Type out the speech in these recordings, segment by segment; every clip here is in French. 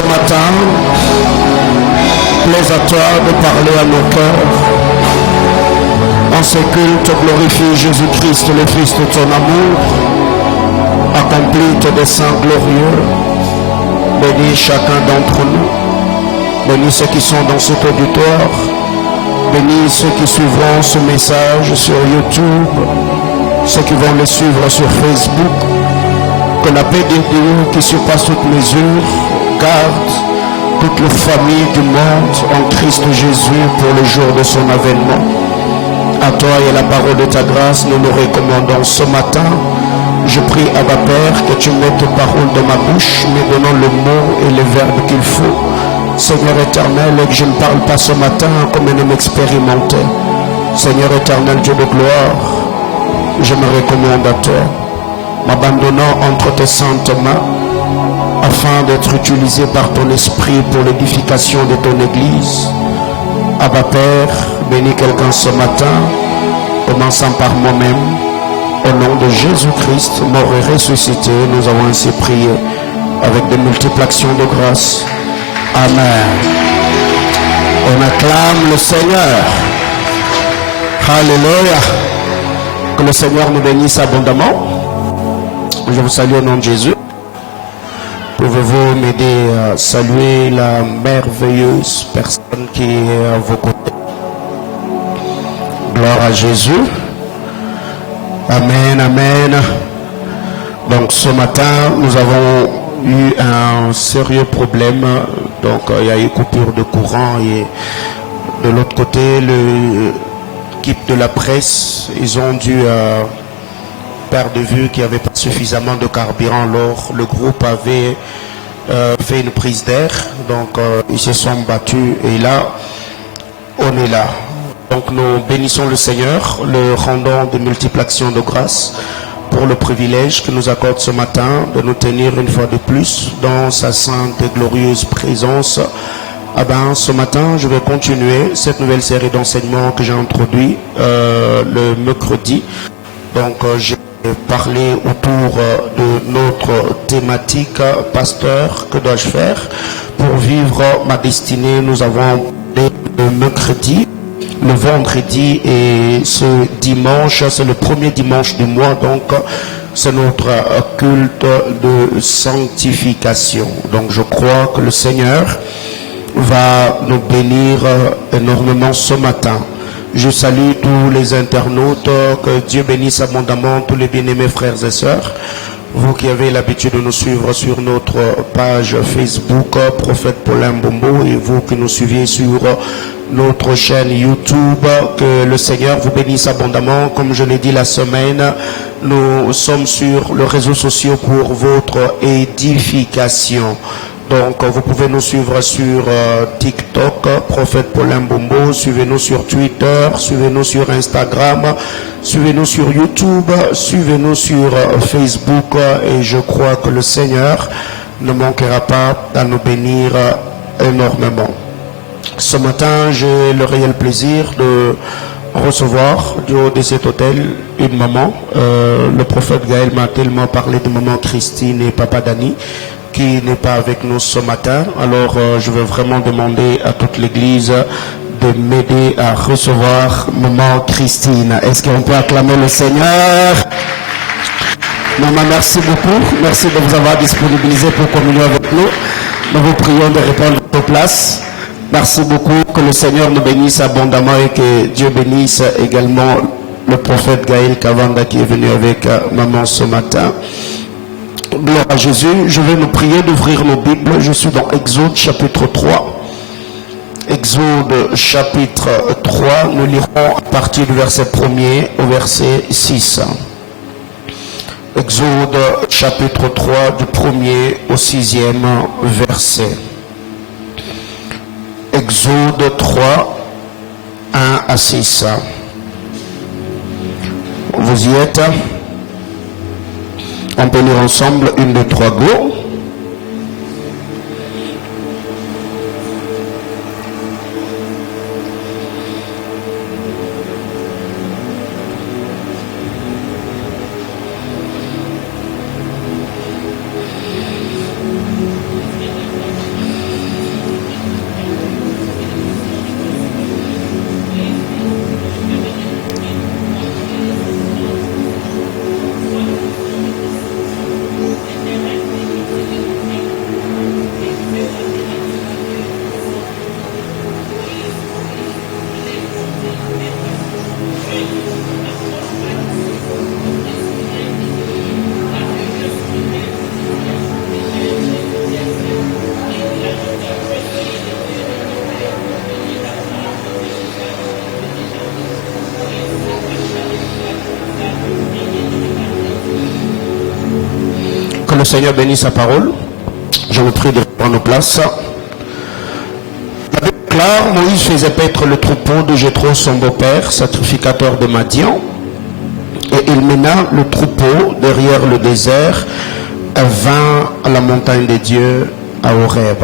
ce matin, plaise à toi de parler à nos cœurs. En ce culte, glorifie Jésus-Christ, le Fils de ton amour. Accomplis tes desseins glorieux. Bénis chacun d'entre nous. Bénis ceux qui sont dans cet auditoire. Bénis ceux qui suivront ce message sur YouTube. Ceux qui vont le suivre sur Facebook. Que la paix de Dieu qui surpasse toute mesure garde toute la famille du monde en Christ Jésus pour le jour de son avènement. À toi et à la parole de ta grâce, nous nous recommandons ce matin. Je prie à ma Père que tu mettes tes paroles dans ma bouche, me donnant le mot et le verbe qu'il faut. Seigneur éternel, que je ne parle pas ce matin comme un homme expérimenté. Seigneur éternel, Dieu de gloire, je me recommande à toi, m'abandonnant entre tes saintes mains, afin d'être utilisé par ton esprit pour l'édification de ton Église. Abba Père, bénis quelqu'un ce matin, commençant par moi-même. Au nom de Jésus-Christ, mort et ressuscité, nous avons ainsi prié avec de multiples actions de grâce. Amen. On acclame le Seigneur. Alléluia. Que le Seigneur nous bénisse abondamment. Je vous salue au nom de Jésus. Pouvez-vous m'aider à saluer la merveilleuse personne qui est à vos côtés? Gloire à Jésus. Amen, amen. Donc ce matin, nous avons eu un sérieux problème. Donc il y a eu coupure de courant et de l'autre côté, l'équipe de la presse, ils ont dû perdre de vue qu'il n'y avait pas suffisamment de carburant. Alors le groupe avait fait une prise d'air. Donc ils se sont battus et là, on est là. Donc nous bénissons le Seigneur, le rendons de multiples actions de grâce pour le privilège que nous accorde ce matin de nous tenir une fois de plus dans sa sainte et glorieuse présence. Ah ben, ce matin, je vais continuer cette nouvelle série d'enseignements que j'ai introduit le mercredi. Donc j'ai parlé autour de notre thématique pasteur, que dois-je faire pour vivre ma destinée. Nous avons le mercredi, le vendredi et ce dimanche, c'est le premier dimanche du mois, donc c'est notre culte de sanctification. Donc je crois que le Seigneur va nous bénir énormément ce matin. Je salue tous les internautes, que Dieu bénisse abondamment tous les bien-aimés frères et sœurs. Vous qui avez l'habitude de nous suivre sur notre page Facebook, Prophète Paulin Bombo, et vous qui nous suivez sur notre chaîne YouTube, que le Seigneur vous bénisse abondamment. Comme je l'ai dit la semaine, nous sommes sur les réseaux sociaux pour votre édification. Donc vous pouvez nous suivre sur TikTok, Prophète Paulin Bombo, suivez-nous sur Twitter, suivez-nous sur Instagram, suivez-nous sur YouTube, suivez-nous sur Facebook, et je crois que le Seigneur ne manquera pas à nous bénir énormément. Ce matin, j'ai le réel plaisir de recevoir du haut de cet hôtel une maman. Le prophète Gaël m'a tellement parlé de maman Christine et papa Dani, qui n'est pas avec nous ce matin. Alors je vais vraiment demander à toute l'église de m'aider à recevoir maman Christine. Est-ce qu'on peut acclamer le Seigneur? Maman, merci beaucoup. Merci de vous avoir disponibilisé pour communier avec nous. Nous vous prions de répondre à vos places. Merci beaucoup. Que le Seigneur nous bénisse abondamment et que Dieu bénisse également le prophète Gaël Kavanda qui est venu avec maman ce matin. Gloire à Jésus. Je vais nous prier d'ouvrir nos Bibles. Je suis dans Exode chapitre 3. Exode chapitre 3. Nous lirons à partir du verset 1er au verset 6. Exode chapitre 3 du 1er au 6e verset. Exode 3, 1 à 6. Vous y êtes? On peut lire ensemble, 1, 2, 3, go. le Seigneur bénisse sa parole. Je vous prie de prendre nos places. La Bible déclare, Moïse faisait paître le troupeau de Jéthro, son beau-père, sacrificateur de Madian. Et il mena le troupeau derrière le désert, vint à la montagne de Dieu, à Horeb.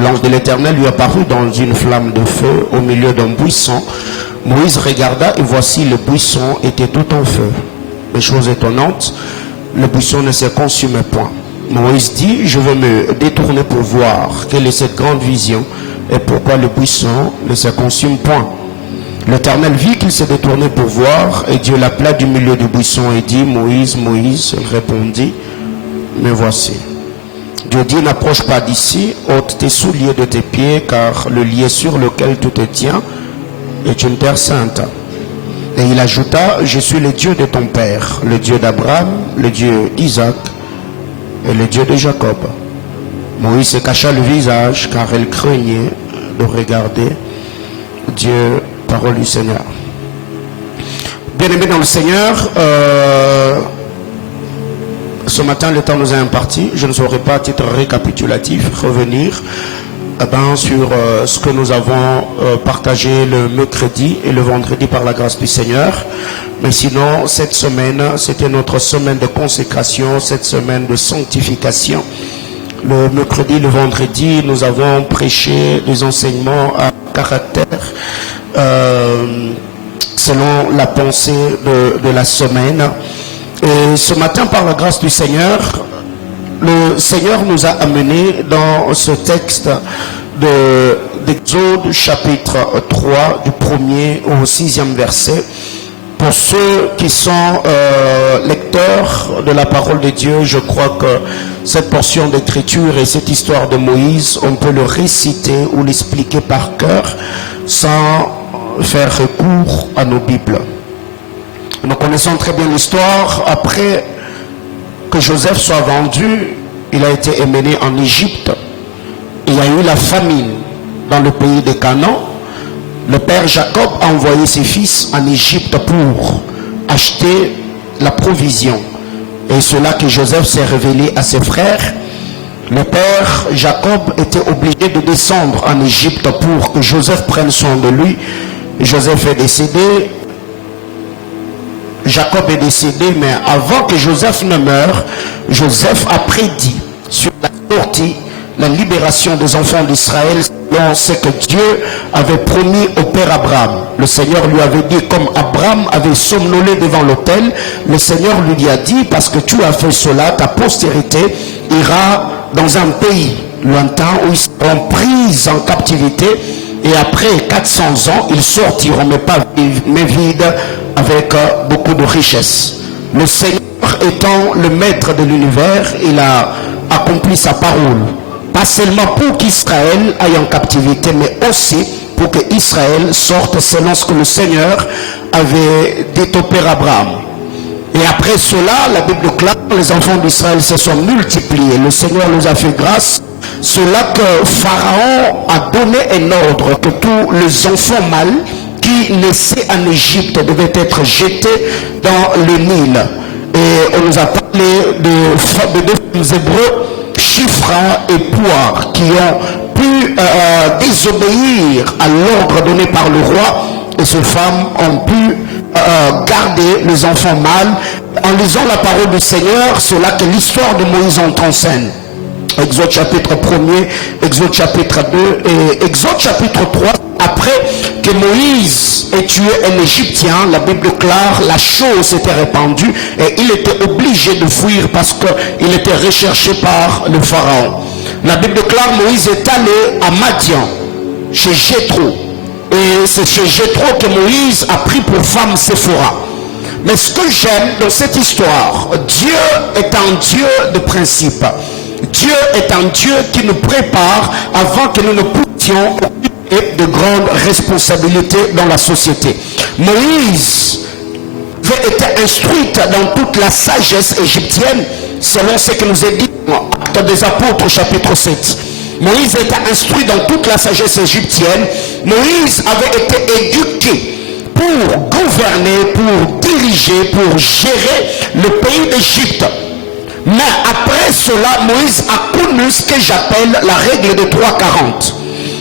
L'ange de l'Éternel lui apparut dans une flamme de feu au milieu d'un buisson. Moïse regarda et voici le buisson était tout en feu. Mais chose étonnante, le buisson ne se consumait point. Moïse dit, je vais me détourner pour voir quelle est cette grande vision et pourquoi le buisson ne se consume point. L'Éternel vit qu'il s'est détourné pour voir et Dieu l'appela du milieu du buisson et dit, Moïse, Moïse, il répondit, me voici. Dieu dit, n'approche pas d'ici, ôte tes souliers de tes pieds, car le lieu sur lequel tu te tiens est une terre sainte. Et il ajouta, je suis le Dieu de ton père, le Dieu d'Abraham, le Dieu d'Isaac et le Dieu de Jacob. Moïse se cacha le visage, car elle craignait de regarder Dieu. Parole du Seigneur. Bien-aimés dans le Seigneur, ce matin le temps nous est imparti. Je ne saurais pas à titre récapitulatif revenir sur ce que nous avons partagé le mercredi et le vendredi par la grâce du Seigneur. Mais sinon, cette semaine, c'était notre semaine de consécration, cette semaine de sanctification. Le mercredi, le vendredi, nous avons prêché des enseignements à caractère selon la pensée de la semaine. Et ce matin, par la grâce du Seigneur, le Seigneur nous a amenés dans ce texte d'Exode chapitre 3 du 1er au 6e verset. Pour ceux qui sont lecteurs de la parole de Dieu, je crois que cette portion d'écriture et cette histoire de Moïse, on peut le réciter ou l'expliquer par cœur sans faire recours à nos Bibles. Nous connaissons très bien l'histoire. Après que Joseph soit vendu, il a été emmené en Égypte. Il y a eu la famine dans le pays de Canaan. Le père Jacob a envoyé ses fils en Égypte pour acheter la provision. Et cela que Joseph s'est révélé à ses frères. Le père Jacob était obligé de descendre en Égypte pour que Joseph prenne soin de lui. Joseph est décédé. Jacob est décédé, mais avant que Joseph ne meure, Joseph a prédit sur la sortie, la libération des enfants d'Israël, selon ce que Dieu avait promis au père Abraham. Le Seigneur lui avait dit, comme Abraham avait somnolé devant l'autel, le Seigneur lui a dit, parce que tu as fait cela, ta postérité ira dans un pays lointain où ils seront pris en captivité, et après 400 ans, ils sortiront, mais vides, avec beaucoup de richesses. Le Seigneur étant le maître de l'univers, il a accompli sa parole. Pas seulement pour qu'Israël aille en captivité, mais aussi pour qu'Israël sorte selon ce que le Seigneur avait dit au père Abraham. Et après cela, la Bible déclare, les enfants d'Israël se sont multipliés. Le Seigneur nous a fait grâce. Cela que Pharaon a donné un ordre que tous les enfants mâles qui naissaient en Égypte devaient être jetés dans le Nil. Et on nous a parlé de deux femmes hébreux, Shifra et Pouar, qui ont pu désobéir à l'ordre donné par le roi. Et ces femmes ont pu garder les enfants mâles. En lisant la parole du Seigneur, c'est là que l'histoire de Moïse entre en scène. Exode chapitre 1er, Exode chapitre 2 et Exode chapitre 3. Après que Moïse ait tué un Égyptien, la Bible déclare, la chose s'était répandue et il était obligé de fuir parce qu'il était recherché par le Pharaon. La Bible déclare, Moïse est allé à Madian, chez Jéthro. Et c'est chez Jéthro que Moïse a pris pour femme Séphora. Mais ce que j'aime dans cette histoire, Dieu est un Dieu de principe. Dieu est un Dieu qui nous prépare avant que nous ne puissions occuper de grandes responsabilités dans la société. Moïse avait été instruite dans toute la sagesse égyptienne, selon ce que nous est dit dans Actes des Apôtres chapitre 7. Moïse était instruit dans toute la sagesse égyptienne. Moïse avait été éduqué pour gouverner, pour diriger, pour gérer le pays d'Égypte. Mais après cela, Moïse a connu ce que j'appelle la règle de 3-40.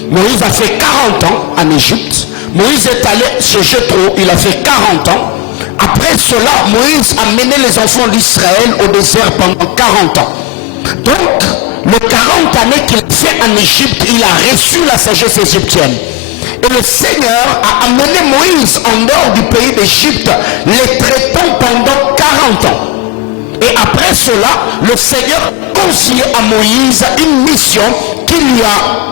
Moïse a fait 40 ans en Égypte. Moïse est allé chez Jéthro, il a fait 40 ans. Après cela, Moïse a mené les enfants d'Israël au désert pendant 40 ans. Donc, les 40 années qu'il a fait en Égypte, il a reçu la sagesse égyptienne. Et le Seigneur a amené Moïse en dehors du pays d'Égypte, les traitant pendant 40 ans. Et après cela, le Seigneur a confié à Moïse une mission qui lui a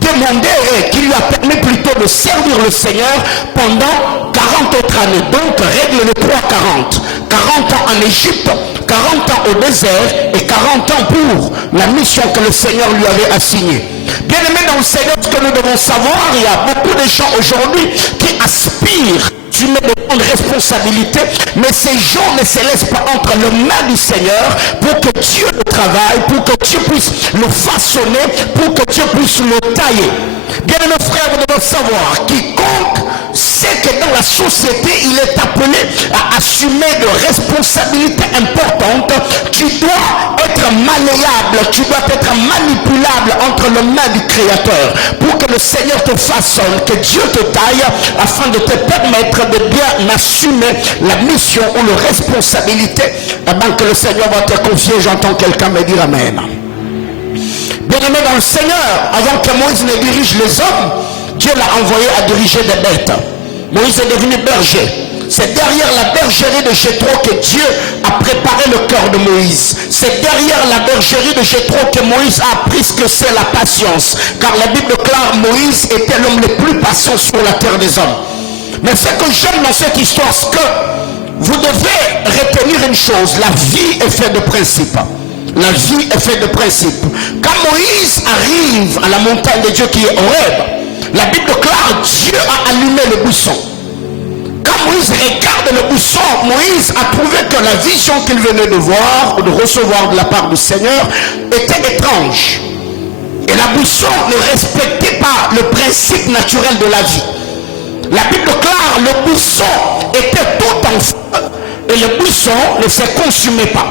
demandé et qui lui a permis plutôt de servir le Seigneur pendant 40 autres années. Donc, règle de 3-40. 40 ans en Égypte, 40 ans au désert et 40 ans pour la mission que le Seigneur lui avait assignée. Bien aimé dans le Seigneur, ce que nous devons savoir, il y a beaucoup de gens aujourd'hui qui aspirent assumer de grandes responsabilités, mais ces gens ne se laissent pas entre les mains du Seigneur pour que Dieu le travaille, pour que Dieu puisse le façonner, pour que Dieu puisse le tailler. Bien aimé frère, vous devez savoir, quiconque sait que dans la société, il est appelé à assumer de responsabilités importantes, tu dois être malléable, tu dois être manipulable entre les mains du Créateur pour que le Seigneur te façonne, que Dieu te taille afin de te permettre de bien assumer la mission ou la responsabilité que le Seigneur va te confier. J'entends quelqu'un me dire Amen. Bien-aimé dans le Seigneur, avant que Moïse ne dirige les hommes, Dieu l'a envoyé à diriger des bêtes. Moïse est devenu berger. C'est derrière la bergerie de Jéthro que Dieu a préparé le cœur de Moïse. C'est derrière la bergerie de Jéthro que Moïse a appris ce que c'est la patience. Car la Bible déclare Moïse était l'homme le plus patient sur la terre des hommes. Mais ce que j'aime dans cette histoire, c'est que vous devez retenir une chose. La vie est faite de principes. La vie est faite de principes. Quand Moïse arrive à la montagne de Dieu qui est Horeb, la Bible déclare Dieu a allumé le buisson. Quand Moïse regarde le buisson, Moïse a trouvé que la vision qu'il venait de voir ou de recevoir de la part du Seigneur était étrange. Et la buisson ne respectait pas le principe naturel de la vie. La Bible déclare le buisson était tout en feu et le buisson ne se consumait pas.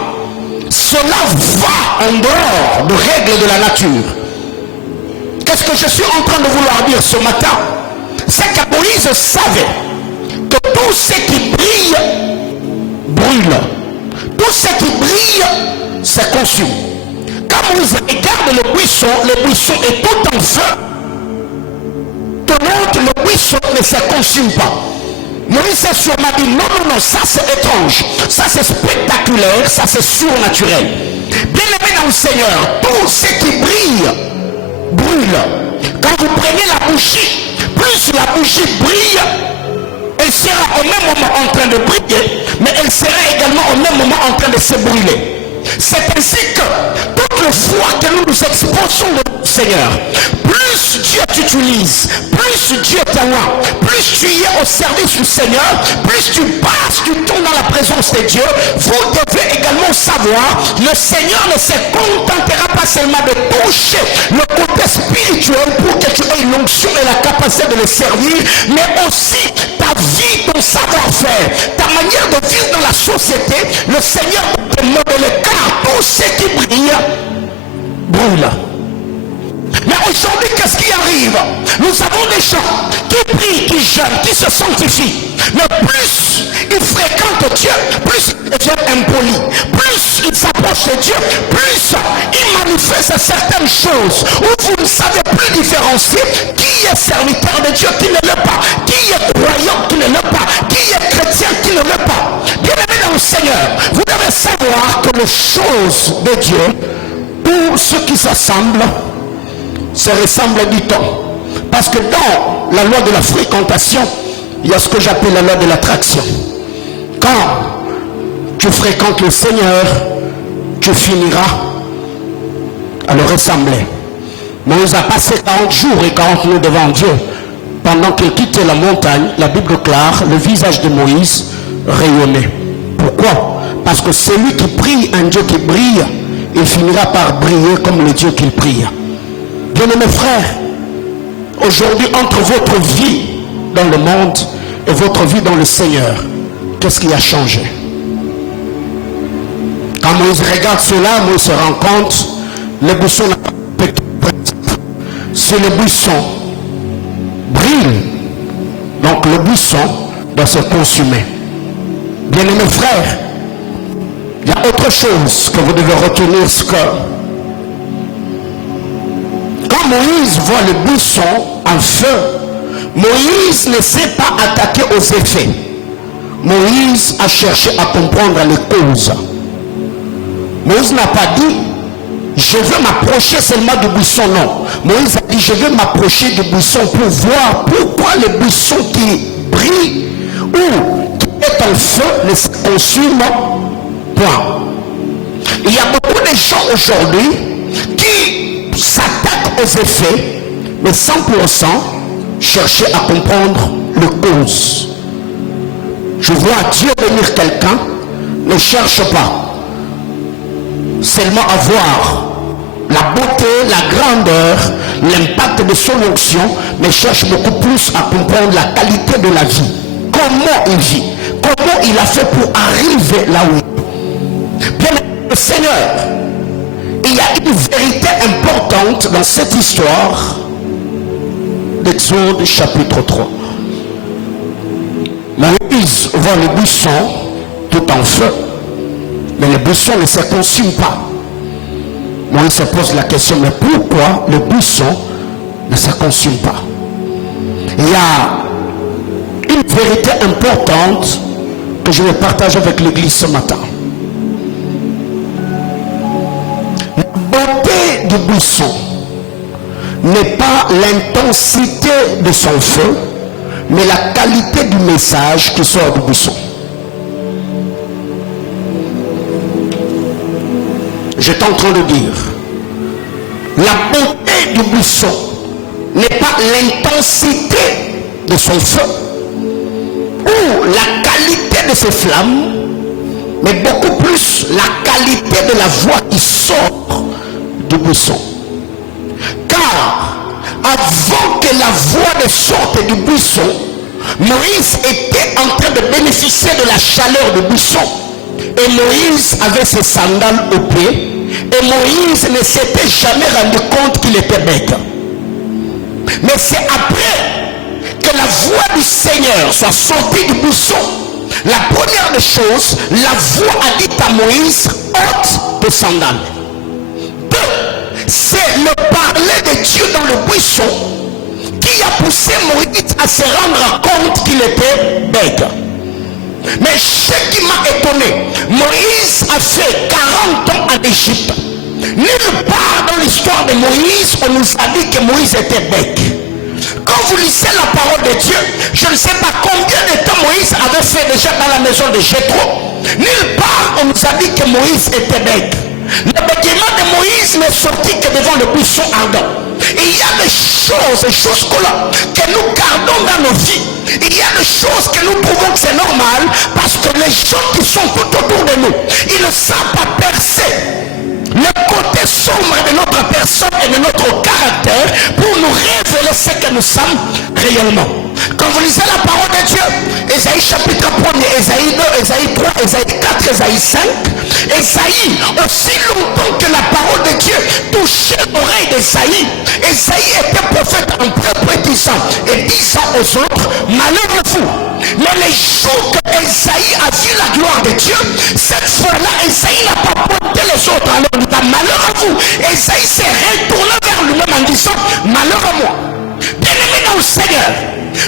Cela va en dehors de règles de la nature. Qu'est-ce que je suis en train de vouloir dire ce matin? C'est que Moïse savait que tout ce qui brille, brûle. Tout ce qui brille, se consume. Quand Moïse regarde le buisson est tout en feu. De l'autre, le buisson ne se consume pas. Moïse s'est sûrement dit, non, ça c'est étrange, ça c'est spectaculaire, ça c'est surnaturel. Bien aimé dans le Seigneur, tout ce qui brille, brûle. Quand vous prenez la bougie, plus la bougie brille, elle sera au même moment en train de briller, mais elle sera également au même moment en train de se brûler. C'est ainsi que toutes les fois que nous nous exposons au Seigneur, plus Dieu t'utilise, plus Dieu t'envoie, plus tu y es au service du Seigneur, plus tu passes du temps dans la présence de Dieu. Vous devez également savoir, le Seigneur ne se contentera pas seulement de toucher le côté spirituel pour que tu aies l'onction et la capacité de le servir, mais aussi ta vie, ton savoir-faire, ta manière de vivre dans la société. Le Seigneur te modèle, car tout ce qui brille, brûle. Mais aujourd'hui, qu'est-ce qui arrive? Nous avons des gens qui prient, qui jeûnent, qui se sanctifient. Mais plus ils fréquentent Dieu, plus ils deviennent impolis. Plus ils s'approchent de Dieu, plus ils manifestent certaines choses où vous ne savez plus différencier qui est serviteur de Dieu, qui ne l'est pas, qui est croyant, qui ne l'est pas, qui est chrétien, qui ne l'est pas. Bien aimé dans le Seigneur, vous devez savoir que les choses de Dieu, pour ceux qui s'assemblent, se ressemble du temps. Parce que dans la loi de la fréquentation, il y a ce que j'appelle la loi de l'attraction. Quand tu fréquentes le Seigneur, tu finiras à le ressembler. Moïse a passé 40 jours et 40 nuits devant Dieu. Pendant qu'il quittait la montagne, la Bible déclare, le visage de Moïse rayonnait. Pourquoi? Parce que celui qui prie un Dieu qui brille, il finira par briller comme le Dieu qu'il prie. Bien-aimés frères, aujourd'hui entre votre vie dans le monde et votre vie dans le Seigneur, qu'est-ce qui a changé? Quand Moïse regarde cela, Moïse se rend compte, le buisson n'a pas respecté le principe. Si le buisson brille, donc le buisson doit se consumer. Bien-aimés frères, il y a autre chose que vous devez retenir, ce que quand Moïse voit le buisson en feu, Moïse ne s'est pas attaqué aux effets. Moïse a cherché à comprendre les causes. Moïse n'a pas dit je veux m'approcher seulement du buisson, non. Moïse a dit je veux m'approcher du buisson pour voir pourquoi le buisson qui brille ou qui est en feu ne se consume point. Il y a beaucoup de gens aujourd'hui qui s'attaquent aux effets, mais sans pour autant chercher à comprendre les causes. Je vois Dieu bénir quelqu'un, ne cherche pas seulement à voir la beauté, la grandeur, l'impact de son onction, mais cherche beaucoup plus à comprendre la qualité de la vie. Comment il vit, comment il a fait pour arriver là où il est. Bien, le Seigneur, il y a une vérité importante dans cette histoire d'Exode chapitre 3. Moïse voit le buisson tout en feu, mais le buisson ne se consume pas. Moïse se pose la question, mais pourquoi le buisson ne se consume pas? Il y a une vérité importante que je vais partager avec l'église ce matin. La beauté du buisson n'est pas l'intensité de son feu, mais la qualité du message qui sort du buisson. J'étais en train de dire, la beauté du buisson n'est pas l'intensité de son feu ou la qualité de ses flammes, mais beaucoup plus la qualité de la voix qui sort du buisson. Car avant que la voix ne sorte du buisson, Moïse était en train de bénéficier de la chaleur du buisson. Et Moïse avait ses sandales aux pieds. Et Moïse ne s'était jamais rendu compte qu'il était bête. Mais c'est après que la voix du Seigneur soit sortie du buisson. La première des choses, la voix a dit à Moïse, ôte tes sandales. Deux, c'est le parler de Dieu dans le buisson qui a poussé Moïse à se rendre compte qu'il était bête. Mais ce qui m'a étonné, Moïse a fait 40 ans en Égypte. Nulle part dans l'histoire de Moïse, on nous a dit que Moïse était bête. Quand vous lisez la parole de Dieu, je ne sais pas combien de temps Moïse avait fait déjà dans la maison de Jéthro. Nulle part on nous a dit que Moïse était bête. Le bâtiment de Moïse n'est sorti que devant le buisson ardent. Et il y a des choses jusque-là que nous gardons dans nos vies. Il y a des choses que nous trouvons que c'est normal parce que les gens qui sont tout autour de nous, ils ne savent pas percer le côté sombre de notre personne et de notre caractère pour nous révéler ce que nous sommes réellement. Quand vous lisez la parole de Dieu, Ésaïe chapitre 1er, Ésaïe 2, Ésaïe 3, Ésaïe 4, Ésaïe 5, Ésaïe, aussi longtemps que la parole de Dieu touchait l'oreille d'Ésaïe, Ésaïe était prophète en prophétisant et disant aux autres, malheur à vous. Mais les jours que Ésaïe a vu la gloire de Dieu, cette fois-là, Ésaïe n'a pas pointé les autres en leur disant, malheur à vous. Ésaïe s'est retourné vers lui-même en disant, malheur à moi. Bien-aimé dans le Seigneur,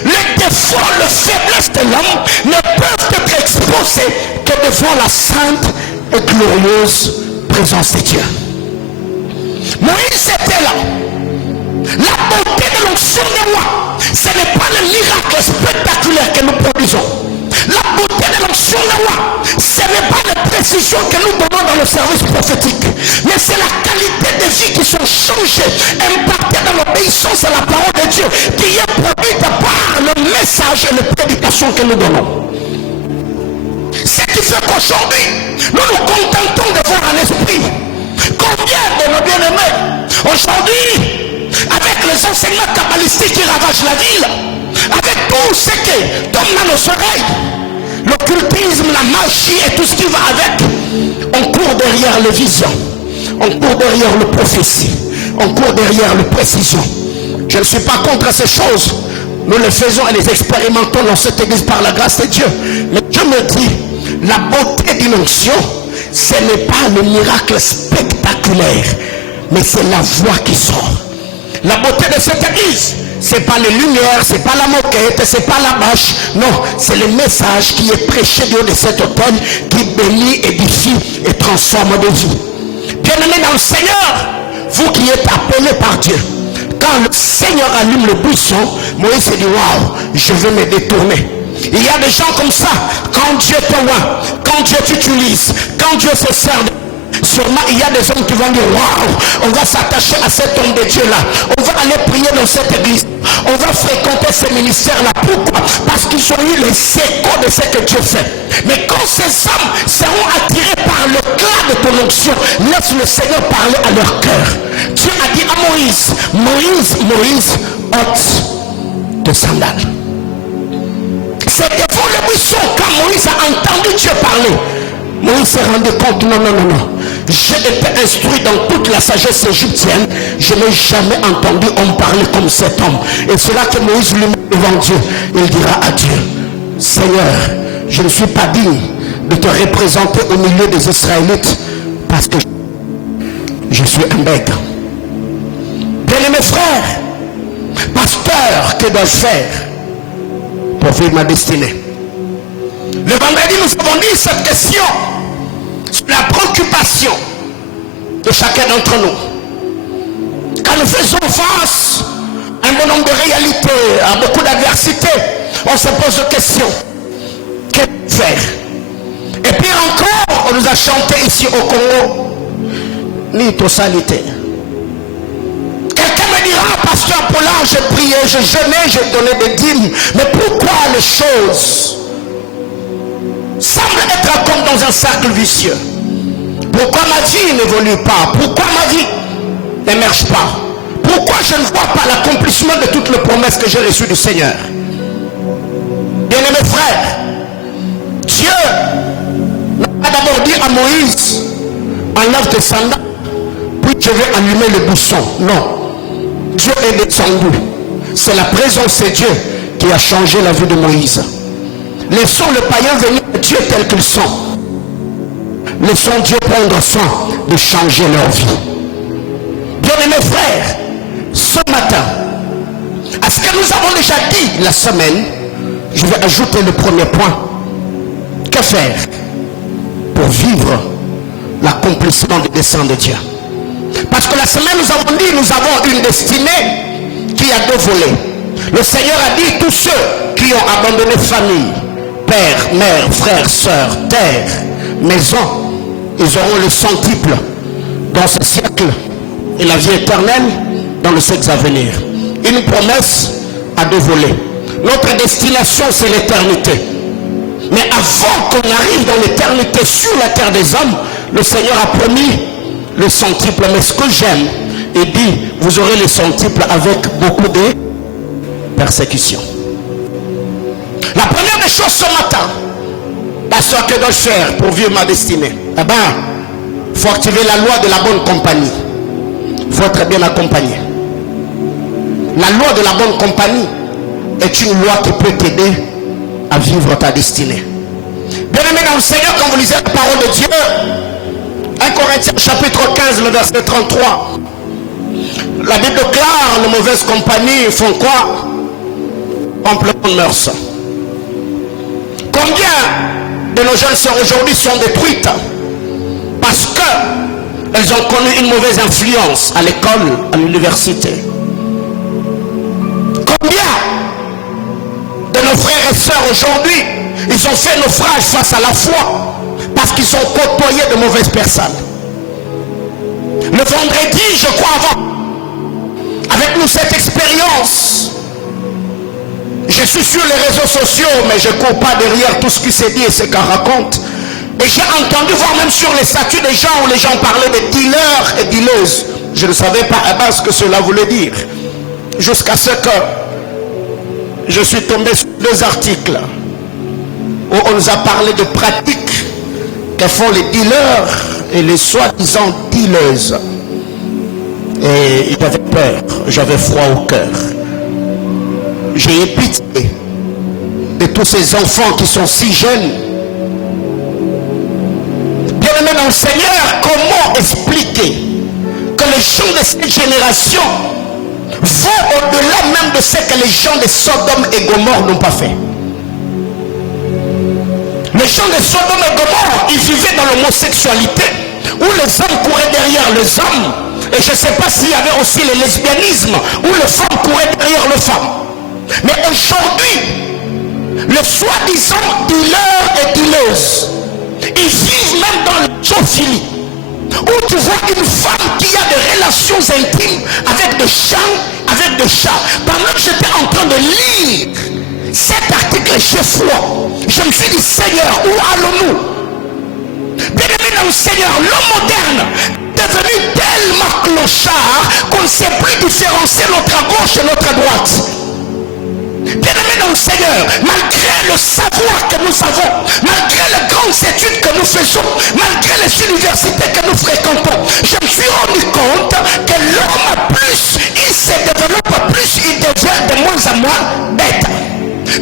les défauts, les faiblesses de l'homme ne peuvent être exposés que devant la sainte et glorieuse présence de Dieu. Moïse était là. La beauté de l'onction de roi, ce n'est pas le miracle spectaculaire que nous produisons. La beauté de l'onction de roi, ce n'est pas les précisions que nous donnons dans le service prophétique, mais c'est la qualité des vies qui sont changées, impactées dans l'obéissance à la parole de Dieu, qui est produite par le message et les prédications que nous donnons. Ce qui fait qu'aujourd'hui, nous nous contentons de voir un esprit. Combien de nos bien-aimés, aujourd'hui, avec les enseignements kabbalistiques qui ravagent la ville, avec tout ce qui tombe dans nos oreilles, l'occultisme, la magie et tout ce qui va avec. On court derrière les visions, on court derrière le prophétie, on court derrière le précision. Je ne suis pas contre ces choses. Nous les faisons et les expérimentons dans cette église par la grâce de Dieu. Mais je me dis, la beauté d'une onction, ce n'est pas le miracle spectaculaire, mais c'est la voix qui sort. La beauté de cette église, c'est pas les lumières, c'est pas la moquette, c'est pas la bâche. Non, c'est le message qui est prêché du haut de cet automne, qui bénit, édifie et transforme des vies. Bien-aimés dans le Seigneur, vous qui êtes appelés par Dieu, quand le Seigneur allume le buisson, Moïse s'est dit, waouh, je vais me détourner. Il y a des gens comme ça, quand Dieu te voit, quand Dieu t'utilise, quand Dieu se sert de... Sûrement il y a des hommes qui vont dire, waouh, on va s'attacher à cet homme de Dieu là, on va aller prier dans cette église, on va fréquenter ce ministère là. Pourquoi? Parce qu'ils ont eu les échos de ce que Dieu fait. Mais quand ces hommes seront attirés par le cœur de ton onction, laisse le Seigneur parler à leur cœur. Dieu a dit à Moïse, Moïse, ôte tes sandales. C'est devant le buisson, quand Moïse a entendu Dieu parler, Moïse s'est rendu compte, non. J'ai été instruit dans toute la sagesse égyptienne. Je n'ai jamais entendu homme parler comme cet homme. Et c'est là que Moïse lui met devant Dieu. Il dira à Dieu, Seigneur, je ne suis pas digne de te représenter au milieu des Israélites parce que je suis un bègue. Bien-aimés frères, pasteur, que dois-je faire pour vivre ma destinée? Le vendredi, nous avons dit cette question sur la préoccupation de chacun d'entre nous. Quand nous faisons face à un bon nombre de réalités, à beaucoup d'adversités, on se pose des questions. Que faire? Et puis encore, on nous a chanté ici au Congo, ni totalité. Quelqu'un me dira, pasteur Paulin, j'ai prié, j'ai jeûné, j'ai donné des dîmes, mais pourquoi les choses semblent être comme dans un cercle vicieux? Pourquoi ma vie n'évolue pas? Pourquoi ma vie n'émerge pas? Pourquoi je ne vois pas l'accomplissement de toutes les promesses que j'ai reçues du Seigneur? Bien-aimés frères, Dieu n'a pas d'abord dit à Moïse, enlève tes sandales, puis je vais allumer le buisson. Non. Dieu est descendu. C'est la présence de Dieu qui a changé la vie de Moïse. Laissons le païen venir de Dieu tel qu'ils sont. Laissons Dieu prendre soin de changer leur vie. Bien-aimés frères, ce matin, à ce que nous avons déjà dit la semaine, je vais ajouter le premier point. Que faire pour vivre l'accomplissement des desseins de Dieu? Parce que la semaine, nous avons dit, nous avons une destinée qui a deux volets. Le Seigneur a dit, tous ceux qui ont abandonné famille, père, mère, frère, soeur, terre, maison, ils auront le centuple dans ce siècle et la vie éternelle dans le siècle à venir. Une promesse à deux volets. Notre destination, c'est l'éternité. Mais avant qu'on arrive dans l'éternité sur la terre des hommes, le Seigneur a promis le centuple. Mais ce que j'aime, il dit, vous aurez le centuple avec beaucoup de persécutions. La première des choses ce matin, pasteur, que dois-je faire pour vivre ma destinée? Eh bien, il faut activer la loi de la bonne compagnie. Il faut être bien accompagné. La loi de la bonne compagnie est une loi qui peut t'aider à vivre ta destinée. Bien aimé dans le Seigneur, quand vous lisez la parole de Dieu, 1 Corinthiens chapitre 15, le verset 33, la Bible déclare, les mauvaises compagnies font quoi? Complètement de mœurs. Combien de nos jeunes sœurs aujourd'hui sont détruites parce qu'elles ont connu une mauvaise influence à l'école, à l'université? Combien de nos frères et sœurs aujourd'hui, ils ont fait naufrage face à la foi parce qu'ils ont côtoyé de mauvaises personnes? Le vendredi, je crois avoir avec nous cette expérience. Je suis sur les réseaux sociaux, mais je ne cours pas derrière tout ce qui s'est dit et ce qu'on raconte. Et j'ai entendu voir même sur les statuts des gens où les gens parlaient de dealers et dealeuses. Je ne savais pas ce que cela voulait dire. Jusqu'à ce que je suis tombé sur deux articles où on nous a parlé de pratiques que font les dealers et les soi-disant dealers. Et j'avais peur, j'avais froid au cœur. J'ai eu pitié de tous ces enfants qui sont si jeunes. Bien-aimés dans le Seigneur, comment expliquer que les gens de cette génération vont au-delà même de ce que les gens de Sodome et Gomorrhe n'ont pas fait? Les gens de Sodome et Gomorrhe, ils vivaient dans l'homosexualité, où les hommes couraient derrière les hommes. Et je ne sais pas s'il y avait aussi le lesbianisme, où les femmes couraient derrière les femmes. Mais aujourd'hui, les soi-disant dealers et dealers, ils vivent même dans le zoophilie, où tu vois une femme qui a des relations intimes avec des chiens, avec des chats. Pendant que j'étais en train de lire cet article chez Froid, je me suis dit, Seigneur, où allons-nous? Bien-aimé dans le Seigneur, l'homme moderne est devenu tellement clochard qu'on ne sait plus différencier notre à gauche et notre à droite. Bien-aimé dans le Seigneur, malgré le savoir que nous avons, malgré les grandes études que nous faisons, malgré les universités que nous fréquentons, je me suis rendu compte que l'homme plus il se développe, plus il devient de moins en moins bête.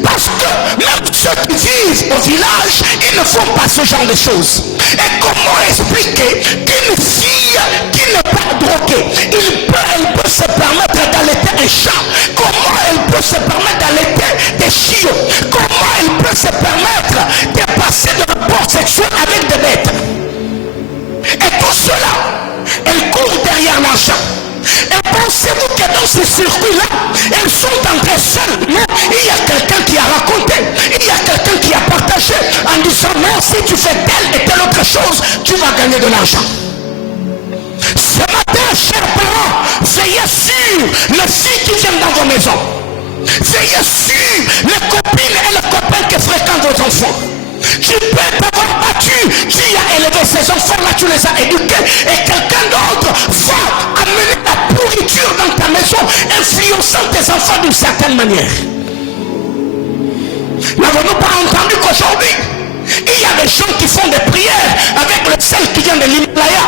Parce que même ceux qui vivent au village, ils ne font pas ce genre de choses. Et comment expliquer qu'une fille qui n'est pas droguée, elle peut se permettre d'allaiter un chat? Comment elle peut se permettre d'allaiter des chiots? Comment elle peut se permettre de passer de rapport sexuel avec des bêtes? Et tout cela, elle court derrière l'argent. Et pensez-vous que dans ces circuits-là, elles sont entrées seules? Non, il y a quelqu'un qui a raconté, il y a quelqu'un qui a partagé en disant non, si tu fais telle et telle autre chose, tu vas gagner de l'argent. Ce matin, chers parents, veillez sur les filles qui viennent dans vos maisons. Veillez sur les copines et les copains qui fréquentent vos enfants. Tu peux t'avoir battu, tu as élevé ces enfants-là, tu les as éduqués, et quelqu'un d'autre va amener la pourriture dans ta maison, influençant tes enfants d'une certaine manière. N'avons-nous pas entendu qu'aujourd'hui, il y a des gens qui font des prières avec le sel qui vient de l'Himalaya?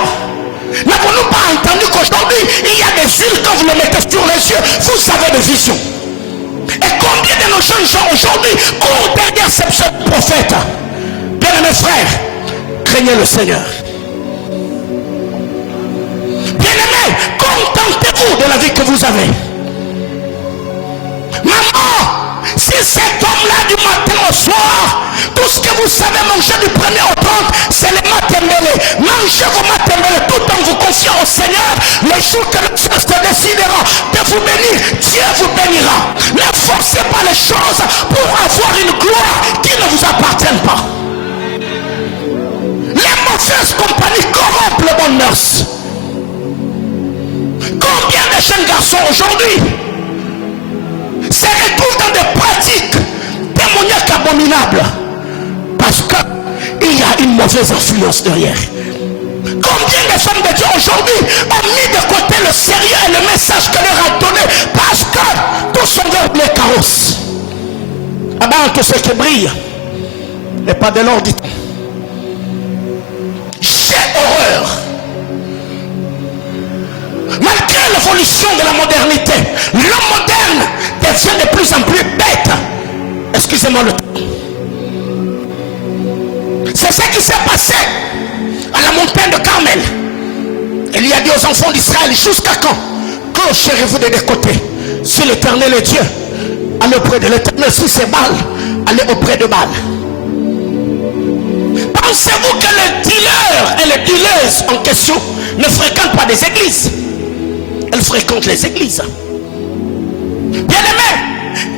N'avons-nous pas entendu qu'aujourd'hui, il y a des huiles, quand vous les mettez sur les yeux, vous avez des visions? Et combien de nos jeunes gens aujourd'hui courent derrière ces prophètes? Bien-aimés frères, craignez le Seigneur. Bien-aimés, contentez-vous de la vie que vous avez. Maman, si cet homme-là du matin au soir, tout ce que vous savez manger du 1er au 30, c'est les matembele. Mangez vos matembele tout en vous confiant au Seigneur. Le jour que le Seigneur se décidera de vous bénir, Dieu vous bénira. Ne forcez pas les choses pour avoir une gloire qui ne vous appartient pas. Les mauvaises compagnies corrompent les bonnes mœurs. Combien de jeunes garçons aujourd'hui se retrouvent dans des pratiques démoniaques abominables parce qu'il y a une mauvaise influence derrière? Combien de femmes de Dieu aujourd'hui ont mis de côté le sérieux et le message que leur a donné parce que tout son verbe les carrosse? Ah ben, tout ce qui brille n'est pas de l'or du temps. J'ai horreur. Malgré l'évolution de la modernité, l'homme moderne devient de plus en plus bête. Excusez-moi le temps. C'est ce qui s'est passé à la montagne de Carmel. Il y a dit aux enfants d'Israël, jusqu'à quand clocherez-vous de deux côtés? Si l'Éternel est Dieu, allez auprès de l'Éternel. Si c'est Baal, allez auprès de Baal. Pensez-vous que les dealers et les dealers en question ne fréquentent pas des églises? Elles fréquentent les églises. Bien-aimé,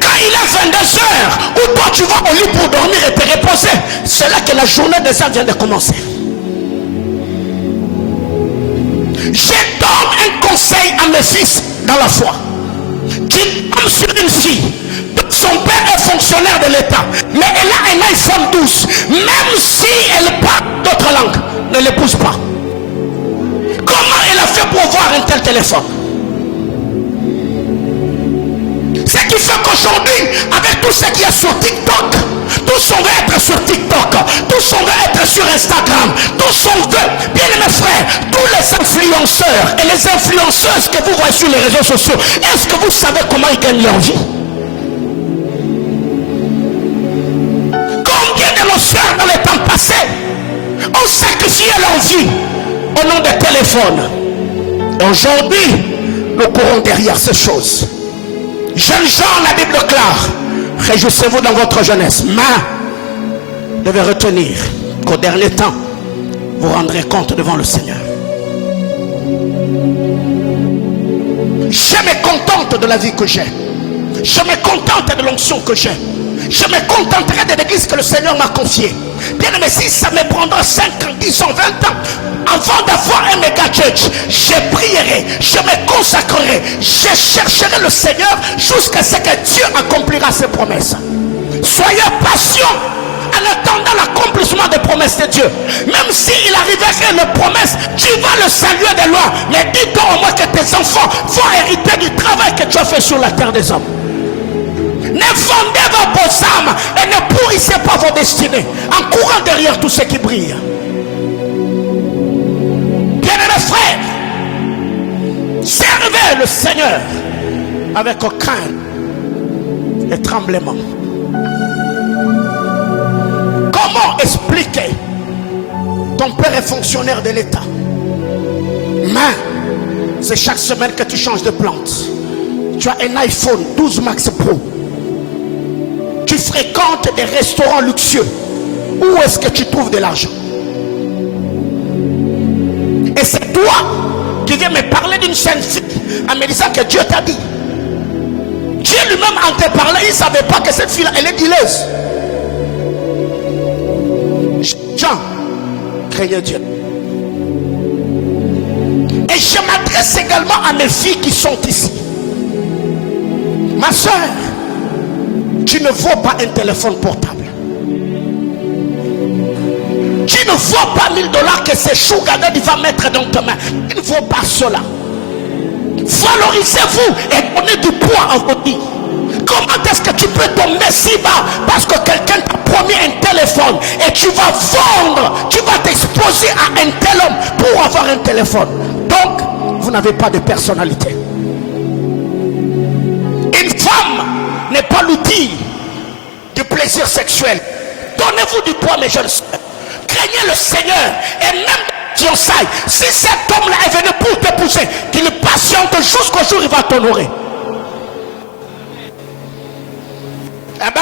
quand il est 22 heures, où toi tu vas au lit pour dormir et te reposer, c'est là que la journée des hommes vient de commencer. Je donne un conseil à mes fils dans la foi. Qui tombe sur une fille, son père est fonctionnaire de l'État, mais elle a un iPhone 12, même si elle parle d'autres langues, ne l'épouse pas. Comment elle a fait pour avoir un tel téléphone? Ce qui fait qu'aujourd'hui, avec tout ce qu'il y a sur TikTok, tous on va être sur TikTok. sur Instagram, tout son vœu, bien mes frères, tous les influenceurs et les influenceuses que vous voyez sur les réseaux sociaux, est-ce que vous savez comment ils gagnent leur vie? Combien de nos soeurs dans les temps passés ont sacrifié leur vie au nom des téléphones? Et aujourd'hui, nous courons derrière ces choses. Jeunes gens, la Bible déclare, réjouissez-vous dans votre jeunesse. Mais vous devez retenir qu'au dernier temps, vous rendrez compte devant le Seigneur. Je me contente de la vie que j'ai. Je me contente de l'onction que j'ai. Je me contenterai de l'église que le Seigneur m'a confiée. Bien aimé, si ça me prendra 5 ans, 10 ans, 20 ans, avant d'avoir un méga church, je prierai, je me consacrerai, je chercherai le Seigneur jusqu'à ce que Dieu accomplira ses promesses. Soyez patients en attendant l'accomplissement des promesses de Dieu. Même s'il arriverait une promesse, tu vas le saluer de loin. Mais dis-toi au moins que tes enfants vont hériter du travail que tu as fait sur la terre des hommes. Ne vendez vos âmes et ne pourrissez pas vos destinées en courant derrière tout ce qui brille. Bien-aimés frères, servez le Seigneur avec crainte et tremblement. Comment expliquer? Ton père est fonctionnaire de l'État, mais c'est chaque semaine que tu changes de plante. Tu as un iPhone 12 Max Pro. Tu fréquentes des restaurants luxueux. Où est-ce que tu trouves de l'argent? Et c'est toi qui viens me parler d'une jeune fille en me disant que Dieu t'a dit. Dieu lui-même en te parlant, il ne savait pas que cette fille-là, elle est dileuse. Jean, craignez Dieu. Et je m'adresse également à mes filles qui sont ici. Ma soeur, tu ne vaux pas un téléphone portable. Tu ne vaux pas 1000 $ que ce sugar daddy va mettre dans ta main. Il ne vaut pas cela. Valorisez-vous et donnez du poids à votre vie. Comment est-ce que tu peux tomber si bas parce que quelqu'un t'a promis un téléphone et tu vas vendre, tu vas t'exposer à un tel homme pour avoir un téléphone? Donc, vous n'avez pas de personnalité. Une femme n'est pas l'outil du plaisir sexuel. Donnez-vous du poids, mes jeunes soeurs. Craignez le Seigneur. Et même fiançailles, si cet homme-là est venu pour t'épouser, qu'il patiente jusqu'au jour où il va t'honorer. Eh ben,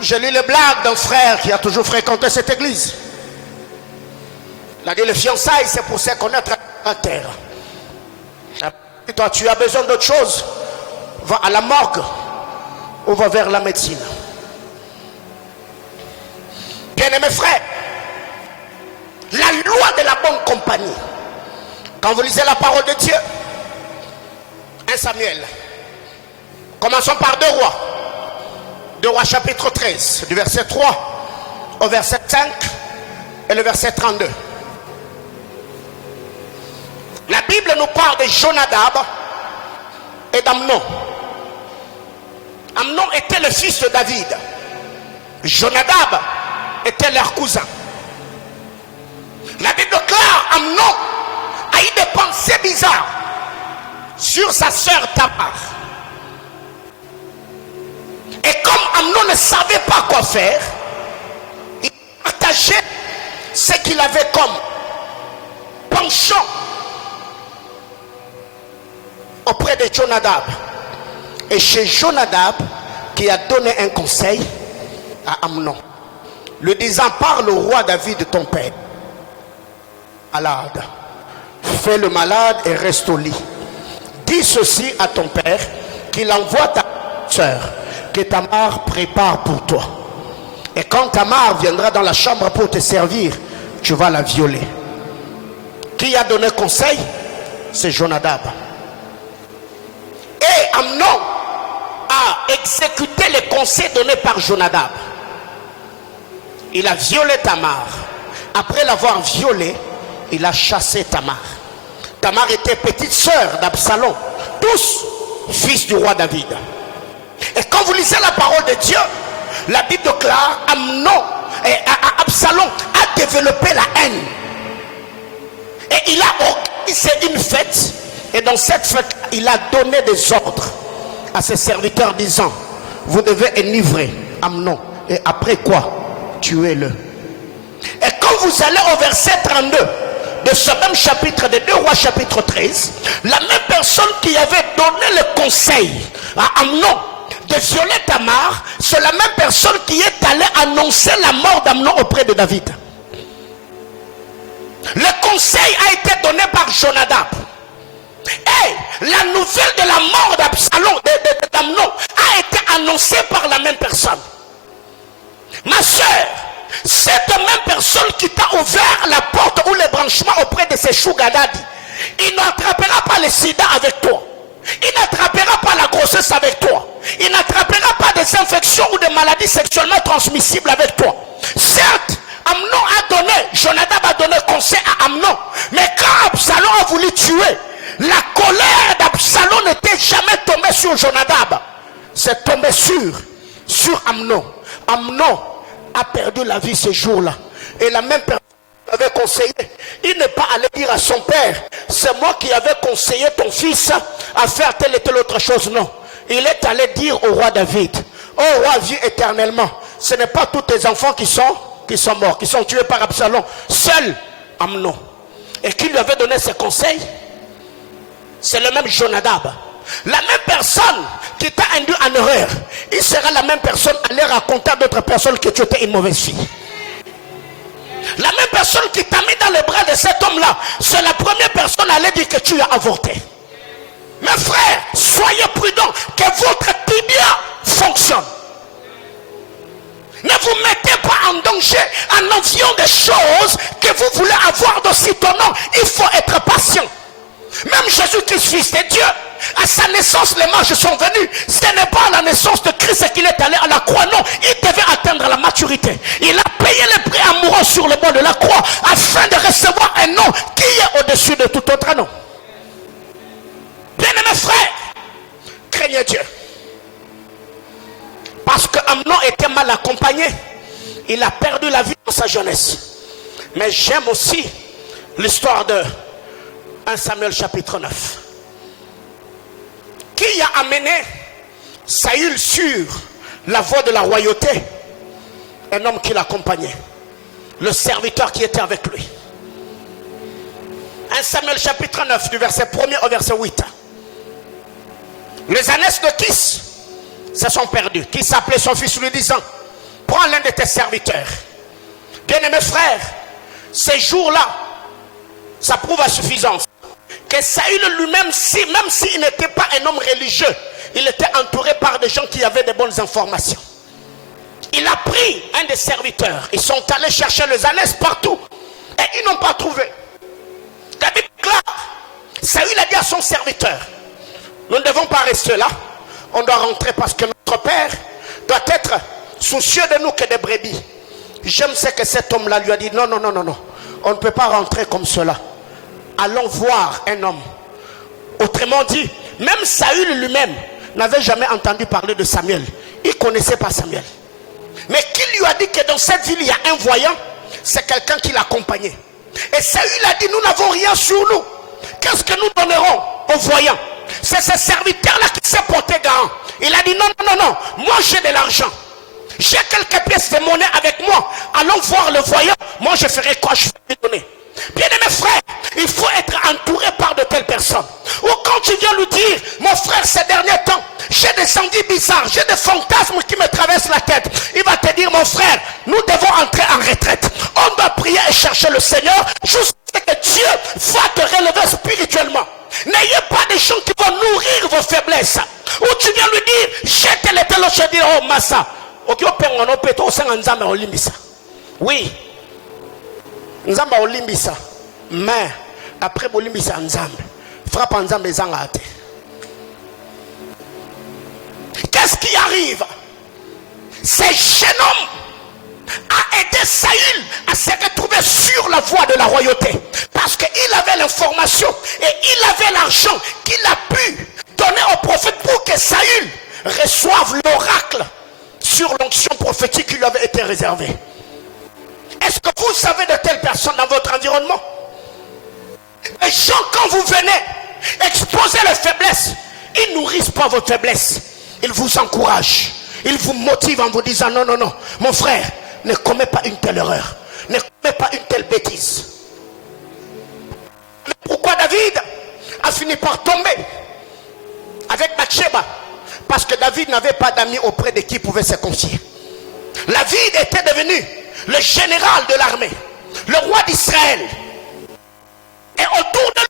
j'ai lu les blagues d'un frère qui a toujours fréquenté cette église. Il a dit, les fiançailles, c'est pour se connaître à terre. Et toi, tu as besoin d'autre chose, va à la morgue ou va vers la médecine. Bien-aimés frères, la loi de la bonne compagnie. Quand vous lisez la parole de Dieu, 1 Samuel, commençons par 2 Rois. 2 Rois chapitre 13, du verset 3 au verset 5 et le verset 32. La Bible nous parle de Jonadab et d'Amnon. Amnon était le fils de David. Jonadab était leur cousin. La Bible déclare Amnon a eu des pensées bizarres sur sa sœur Tamar. Et comme Amnon ne savait pas quoi faire, il partageait ce qu'il avait comme penchant auprès de Jonadab. Et chez Jonadab, qui a donné un conseil à Amnon, lui disant, parle au roi David ton père. Malade, fais le malade et reste au lit. Dis ceci à ton père, qu'il envoie ta soeur, que Tamar prépare pour toi. Et quand Tamar viendra dans la chambre pour te servir, tu vas la violer. Qui a donné conseil? C'est Jonadab. Et Amnon a exécuté les conseils donnés par Jonadab. Il a violé Tamar. Après l'avoir violée, il a chassé Tamar. Tamar était petite sœur d'Absalom, tous fils du roi David. Et quand vous lisez la parole de Dieu, la Bible déclare Amnon Absalom a développé la haine. Et il a organisé une fête. Et dans cette fête, il a donné des ordres à ses serviteurs disant, vous devez enivrer Amnon. Et après quoi, tuez-le. Et quand vous allez au verset 32 de ce même chapitre de 2 Rois chapitre 13, la même personne qui avait donné le conseil à Amnon de violer Tamar, c'est la même personne qui est allée annoncer la mort d'Amnon auprès de David. Le conseil a été donné par Jonadab. Et la nouvelle de la mort d'Absalom, d'Amnon, a été annoncée par la même personne. Ma soeur, cette même personne qui t'a ouvert la porte ou les branchements auprès de ces chougadadi, il n'attrapera pas le sida avec toi. Il n'attrapera pas la grossesse avec toi. Il n'attrapera pas des infections ou des maladies sexuellement transmissibles avec toi. Certes, Amnon a donné, Jonadab a donné conseil à Amnon. Mais quand Absalom a voulu tuer, la colère d'Absalom n'était jamais tombée sur Jonadab. C'est tombé sur Amnon. Amnon a perdu la vie ce jour-là. Et la même personne avait conseillé. Il n'est pas allé dire à son père, c'est moi qui avais conseillé ton fils à faire telle et telle autre chose. Non. Il est allé dire au roi David, oh roi, vis éternellement. Ce n'est pas tous tes enfants qui sont morts, qui sont tués par Absalom. Seul Amnon. Et qui lui avait donné ses conseils? C'est le même Jonadab. La même personne qui t'a induit en erreur, il sera la même personne à aller raconter à d'autres personnes que tu étais une mauvaise fille. La même personne qui t'a mis dans les bras de cet homme-là, c'est la première personne à aller dire que tu as avorté. Mes frères, soyez prudents, que votre tibia fonctionne. Ne vous mettez pas en danger en enviant des choses que vous voulez avoir d'aussitôt. Non, il faut être patient. Même Jésus-Christ, fils de Dieu, à sa naissance, les mages sont venus. Ce n'est pas à la naissance de Christ qu'il est allé à la croix. Non, il devait atteindre la maturité. Il a payé le prix amoureux sur le bord de la croix afin de recevoir un nom qui est au-dessus de tout autre nom. Bien-aimés frères, craignez Dieu. Parce que Amnon était mal accompagné. Il a perdu la vie dans sa jeunesse. Mais j'aime aussi l'histoire de 1 Samuel chapitre 9. Qui a amené Saül sur la voie de la royauté? Un homme qui l'accompagnait. Le serviteur qui était avec lui. 1 Samuel chapitre 9 du verset 1er au verset 8. Les ânesses de Kis se sont perdus. Qui s'appelait son fils lui disant, prends l'un de tes serviteurs. Bien-aimés frères, ces jours-là, ça prouve à suffisance que Saül lui-même, même s'il n'était pas un homme religieux, il était entouré par des gens qui avaient de bonnes informations. Il a pris un des serviteurs. Ils sont allés chercher les ânesses partout et ils n'ont pas trouvé. David déclare, Saül a dit à son serviteur, nous ne devons pas rester là. On doit rentrer parce que notre père doit être soucieux de nous que des brebis. J'aime ce que cet homme-là lui a dit. Non, non, non, non, non. On ne peut pas rentrer comme cela. Allons voir un homme. Autrement dit, même Saül lui-même n'avait jamais entendu parler de Samuel. Il ne connaissait pas Samuel. Mais qui lui a dit que dans cette ville il y a un voyant? C'est quelqu'un qui l'accompagnait. Et Saül a dit, nous n'avons rien sur nous. Qu'est-ce que nous donnerons au voyant? C'est ce serviteur-là qui s'est porté garant. Il a dit non, non, non, non. Moi j'ai de l'argent. J'ai quelques pièces de monnaie avec moi. Allons voir le voyant. Moi je ferai quoi? Je vais lui donner. Bien aimé frère, il faut être entouré par de telles personnes. Ou quand tu viens lui dire, mon frère, ces derniers temps, j'ai des envies bizarres, j'ai des fantasmes qui me traversent la tête. Il va te dire, mon frère, nous devons entrer en retraite. On doit prier et chercher le Seigneur jusqu'à ce que Dieu va te relever spirituellement. N'ayez pas des gens qui vont nourrir vos faiblesses. Ou tu viens lui dire, jette les télos, je dis, oh massa. Oui. Nzamba olimbisa. Mais après bolimbisa nzambe. Frappe nzambe zangate. Qu'est-ce qui arrive? Ce jeune homme a aidé Saül à se retrouver sur la voie de la royauté. Parce qu'il avait l'information et il avait l'argent qu'il a pu donner au prophète pour que Saül reçoive l'oracle sur l'onction prophétique qui lui avait été réservée. Est-ce que vous savez de telles personnes dans votre environnement? Les gens, quand vous venez exposer les faiblesses, ils ne nourrissent pas votre faiblesse. Ils vous encouragent. Ils vous motivent en vous disant non, non, non, mon frère, ne commets pas une telle erreur. Ne commets pas une telle bêtise. Pourquoi David a fini par tomber avec Bathsheba? Parce que David n'avait pas d'amis auprès de qui il pouvait se confier. David était devenu le général de l'armée, le roi d'Israël. Et autour de lui,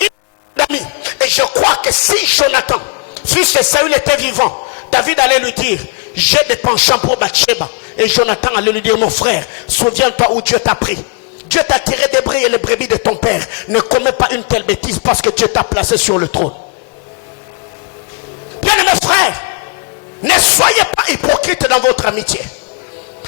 il y a d'amis. Et je crois que si Jonathan, fils de Saül, était vivant, David allait lui dire, j'ai des penchants pour Bathsheba. Et Jonathan allait lui dire, mon frère, souviens-toi où Dieu t'a pris. Dieu t'a tiré des bris et les brebis de ton père. Ne commets pas une telle bêtise parce que Dieu t'a placé sur le trône. Bien-aimés frères, ne soyez pas hypocrites dans votre amitié.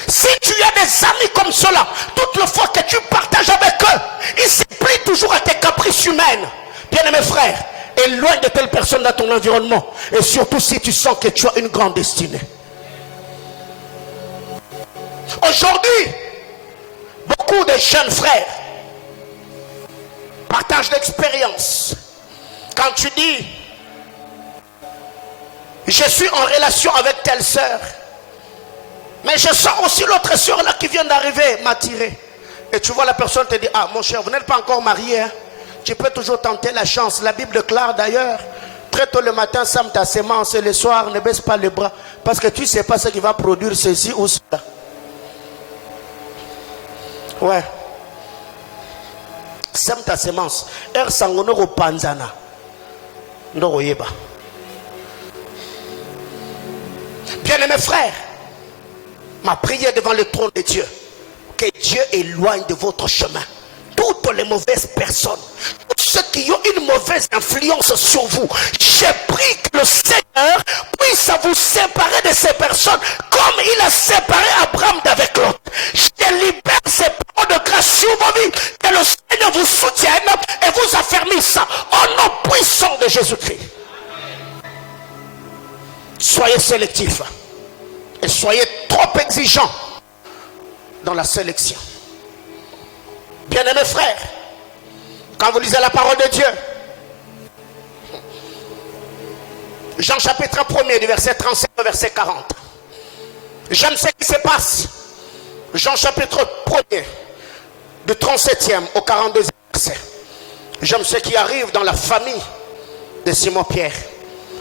Si tu as des amis comme cela, toute la fois que tu partages avec eux, ils se plient toujours à tes caprices humaines. Bien-aimés frères, éloigne de telles personnes dans ton environnement. Et surtout si tu sens que tu as une grande destinée. Aujourd'hui, beaucoup de jeunes frères partagent l'expérience. Quand tu dis, je suis en relation avec telle sœur, mais je sens aussi l'autre sœur là qui vient d'arriver m'attirer. Et tu vois la personne te dit, ah mon cher, vous n'êtes pas encore marié, hein? Tu peux toujours tenter la chance. La Bible déclare d'ailleurs, très tôt le matin, sème ta semence et le soir, ne baisse pas les bras. Parce que tu ne sais pas ce qui va produire ceci ou cela. Ouais. Sème ta semence. Er sangonoro panzana. Ndoroyeba. Bien-aimés frères, ma prière devant le trône de Dieu, que Dieu éloigne de votre chemin toutes les mauvaises personnes, tous ceux qui ont une mauvaise influence sur vous. J'ai pris que le Seigneur puisse vous séparer de ces personnes comme il a séparé Abraham d'avec l'autre. Je libère ces paroles de grâce sur vos vies, que le Seigneur vous soutienne et vous affermisse au nom puissant de Jésus-Christ. Soyez sélectifs et soyez trop exigeants dans la sélection. Bien-aimés frères, quand vous lisez la parole de Dieu, Jean chapitre 1er du verset 37 au verset 40. J'aime ce qui se passe. Jean chapitre 1er du 37e au 42e verset. J'aime ce qui arrive dans la famille de Simon-Pierre.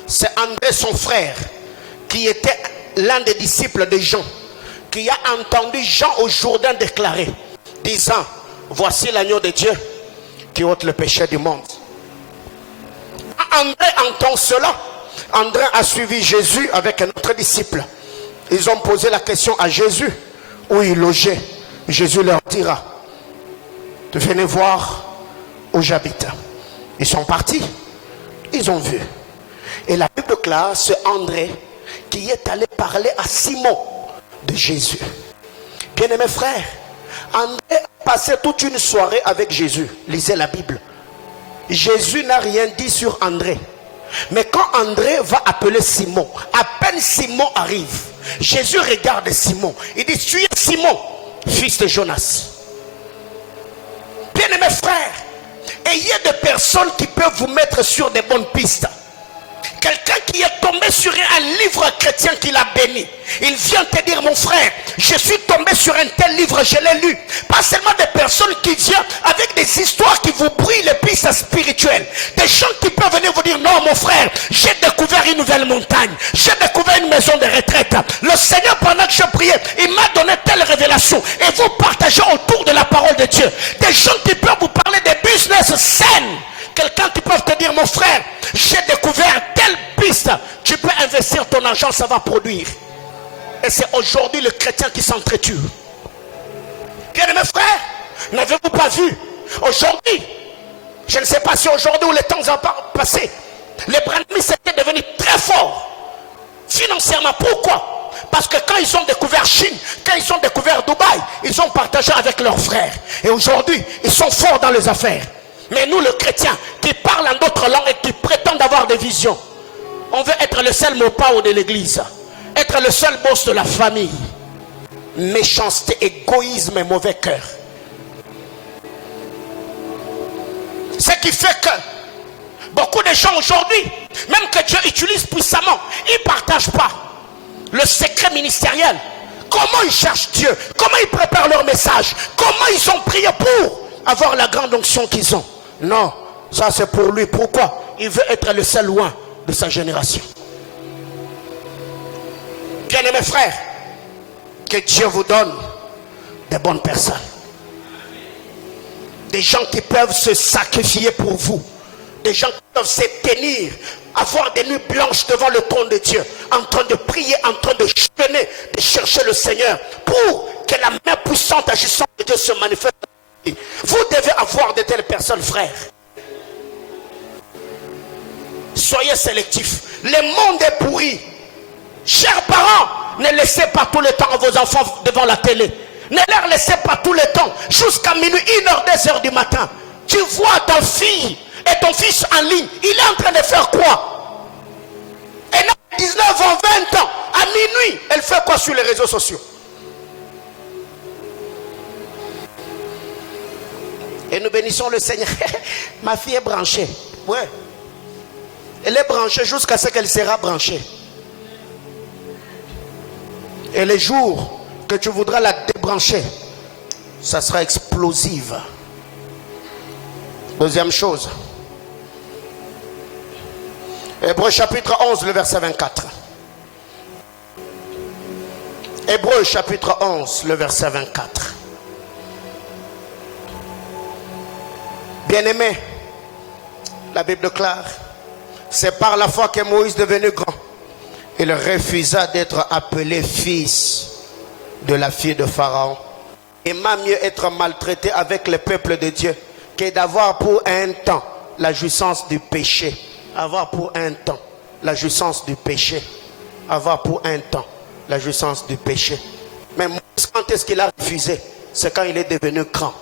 C'est André son frère qui était l'un des disciples de Jean, qui a entendu Jean au Jourdain déclarer, disant, voici l'agneau de Dieu qui ôte le péché du monde. André entend cela. André a suivi Jésus avec un autre disciple. Ils ont posé la question à Jésus où il logeait. Jésus leur dira, venez voir où j'habite. Ils sont partis. Ils ont vu. Et la Bible déclare, c'est André qui est allé parler à Simon de Jésus. Bien-aimés frères, André a passé toute une soirée avec Jésus. Lisez la Bible. Jésus n'a rien dit sur André. Mais quand André va appeler Simon, à peine Simon arrive, Jésus regarde Simon. Il dit, tu es Simon, fils de Jonas. Bien-aimés frères, ayez des personnes qui peuvent vous mettre sur des bonnes pistes. Quelqu'un qui est tombé sur un livre chrétien qui l'a béni. Il vient te dire, mon frère, je suis tombé sur un tel livre, je l'ai lu. Pas seulement des personnes qui viennent avec des histoires qui vous brillent les pistes spirituelles. Des gens qui peuvent venir vous dire, non mon frère, j'ai découvert une nouvelle montagne. J'ai découvert une maison de retraite. Le Seigneur, pendant que je priais, il m'a donné telle révélation. Et vous partagez autour de la parole de Dieu. Des gens qui peuvent vous parler des business saines. Quelqu'un qui peut te dire, mon frère, j'ai découvert telle piste, tu peux investir ton argent, ça va produire. Et c'est aujourd'hui le chrétien qui s'entretue. Bien-aimés frères, n'avez-vous pas vu aujourd'hui, je ne sais pas si aujourd'hui ou les temps ont passé, les Brandemis étaient devenus très forts financièrement. Pourquoi? Parce que quand ils ont découvert Chine, quand ils ont découvert Dubaï, ils ont partagé avec leurs frères. Et aujourd'hui, ils sont forts dans les affaires. Mais nous, le chrétien, qui parle en d'autres langues et qui prétend avoir des visions, on veut être le seul mot de l'église, être le seul boss de la famille. méchanceté, égoïsme et mauvais cœur. Ce qui fait que beaucoup de gens aujourd'hui, même que Dieu utilise puissamment, ils ne partagent pas le secret ministériel. Comment ils cherchent Dieu, comment ils préparent leur message, comment ils ont prié pour avoir la grande onction qu'ils ont. Non, ça c'est pour lui. Pourquoi? Il veut être le seul loin de sa génération. Bien-aimés frères, que Dieu vous donne des bonnes personnes. Des gens qui peuvent se sacrifier pour vous. Des gens qui peuvent se tenir, avoir des nuits blanches devant le trône de Dieu, en train de prier, en train de jeûner, de chercher le Seigneur, pour que la main puissante agissante de Dieu se manifeste. Vous devez avoir de telles personnes, frères. Soyez sélectifs. Le monde est pourri. Chers parents, ne laissez pas tout le temps vos enfants devant la télé. Ne leur laissez pas tout le temps, jusqu'à minuit, 1h, 2h du matin. Tu vois ta fille et ton fils en ligne, il est en train de faire quoi? Et dans 19 ans, 20 ans, à minuit, elle fait quoi sur les réseaux sociaux? Et nous bénissons le Seigneur. Ma fille est branchée. Ouais. Elle est branchée jusqu'à ce qu'elle sera branchée. Et les jours que tu voudras la débrancher, ça sera explosive. Deuxième chose. Hébreux chapitre 11, le verset 24. Hébreux chapitre 11, le verset 24. Bien-aimé, la Bible déclare, c'est par la foi que Moïse devenu grand. Il refusa d'être appelé fils de la fille de Pharaon. Il m'a mieux être maltraité avec le peuple de Dieu que d'avoir pour un temps la jouissance du péché. Avoir pour un temps la jouissance du péché. Avoir pour un temps la jouissance du péché. Mais Moïse, quand est-ce qu'il a refusé? C'est quand il est devenu grand.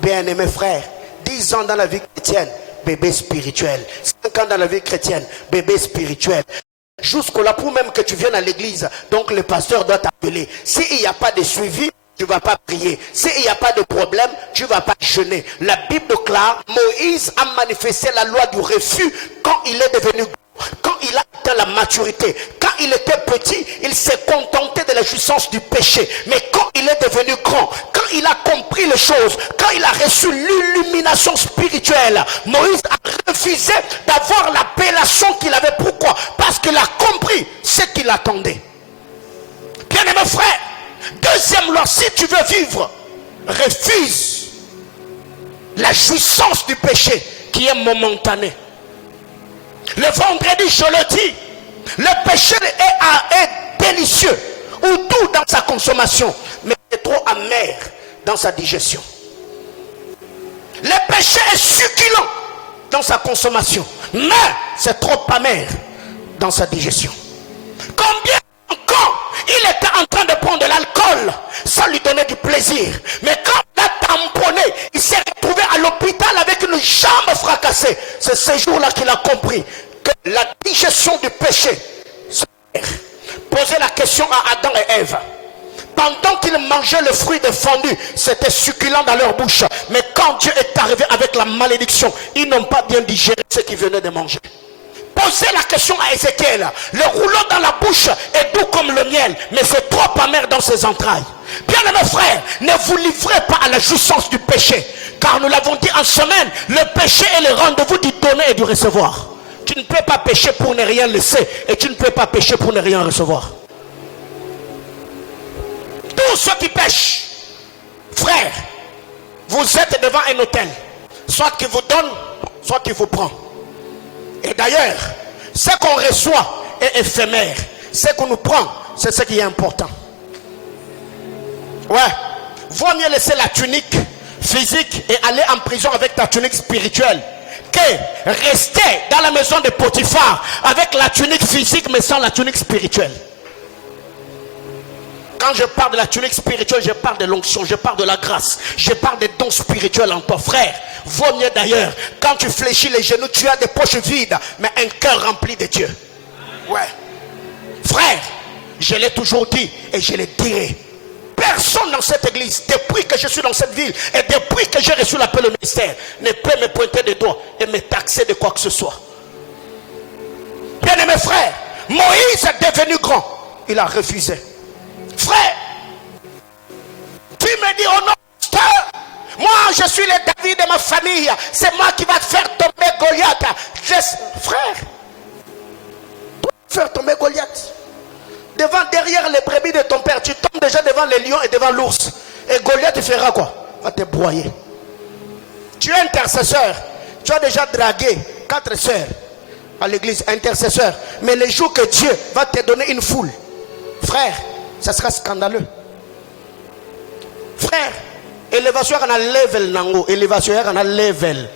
Bien-aimé frère, 10 ans dans la vie chrétienne, bébé spirituel. 5 ans dans la vie chrétienne, bébé spirituel. Jusqu'au là pour même que tu viennes à l'église, donc le pasteur doit t'appeler. S'il n'y a pas de suivi, tu ne vas pas prier. S'il n'y a pas de problème, tu ne vas pas jeûner. La Bible déclare, Moïse a manifesté la loi du refus quand il est devenu grand, quand il a atteint la maturité. Quand il était petit, il s'est contenté de la jouissance du péché. Mais quand il est devenu grand, quand il a compris les choses, quand il a reçu l'illumination spirituelle, Moïse a refusé d'avoir l'appellation qu'il avait. Pourquoi? Parce qu'il a compris ce qu'il attendait. Bien-aimé frère, deuxième loi, si tu veux vivre, refuse la jouissance du péché qui est momentanée. Le vendredi, je le dis, le péché est délicieux ou doux dans sa consommation, mais c'est trop amer dans sa digestion. Le péché est succulent dans sa consommation, mais c'est trop amer dans sa digestion. Combien encore il était en train de prendre de l'alcool, ça lui donnait du plaisir, mais quand il a tamponné, il s'est retrouvé à l'hôpital avec une jambe fracassée. C'est ce jour-là qu'il a compris que la digestion du péché. Posez la question à Adam et Ève. Pendant qu'ils mangeaient le fruit défendu, c'était succulent dans leur bouche. Mais quand Dieu est arrivé avec la malédiction, ils n'ont pas bien digéré ce qu'ils venaient de manger. Posez la question à Ézéchiel. Le rouleau dans la bouche est doux comme le miel, mais c'est trop amer dans ses entrailles. Bien-aimés frères, ne vous livrez pas à la jouissance du péché. Car nous l'avons dit en semaine, le péché est le rendez-vous du donner et du recevoir. Tu ne peux pas pécher pour ne rien laisser, et tu ne peux pas pécher pour ne rien recevoir. Tous ceux qui pêchent, frères, vous êtes devant un hôtel. Soit qu'il vous donne, soit qu'il vous prend. Et d'ailleurs, ce qu'on reçoit est éphémère. Ce qu'on nous prend, c'est ce qui est important. Ouais. Vaut mieux laisser la tunique physique et aller en prison avec ta tunique spirituelle que rester dans la maison de Potiphar avec la tunique physique mais sans la tunique spirituelle. Quand je parle de la tunique spirituelle, je parle de l'onction, je parle de la grâce, je parle des dons spirituels en toi, frère. Vaut mieux d'ailleurs, quand tu fléchis les genoux, tu as des poches vides, mais un cœur rempli de Dieu. Ouais. Frère, je l'ai toujours dit et je le dirai. personne dans cette église, depuis que je suis dans cette ville et depuis que j'ai reçu l'appel au ministère, ne peut me pointer des doigts et me taxer de quoi que ce soit. Bien-aimés frères, Moïse est devenu grand. Il a refusé. Frère, tu me dis oh non, moi je suis le David de ma famille, c'est moi qui va te faire tomber Goliath. Frère, tu vas faire tomber Goliath. Derrière les brebis de ton père, tu tombes déjà devant les lions et devant l'ours. Et Goliath te fera quoi? Va te broyer. Tu es intercesseur. Tu as déjà dragué 4 sœurs à l'église, intercesseur. Mais le jour que Dieu va te donner une foule, frère, ça sera scandaleux. Frère, élévation on a level nango, élévation on a level,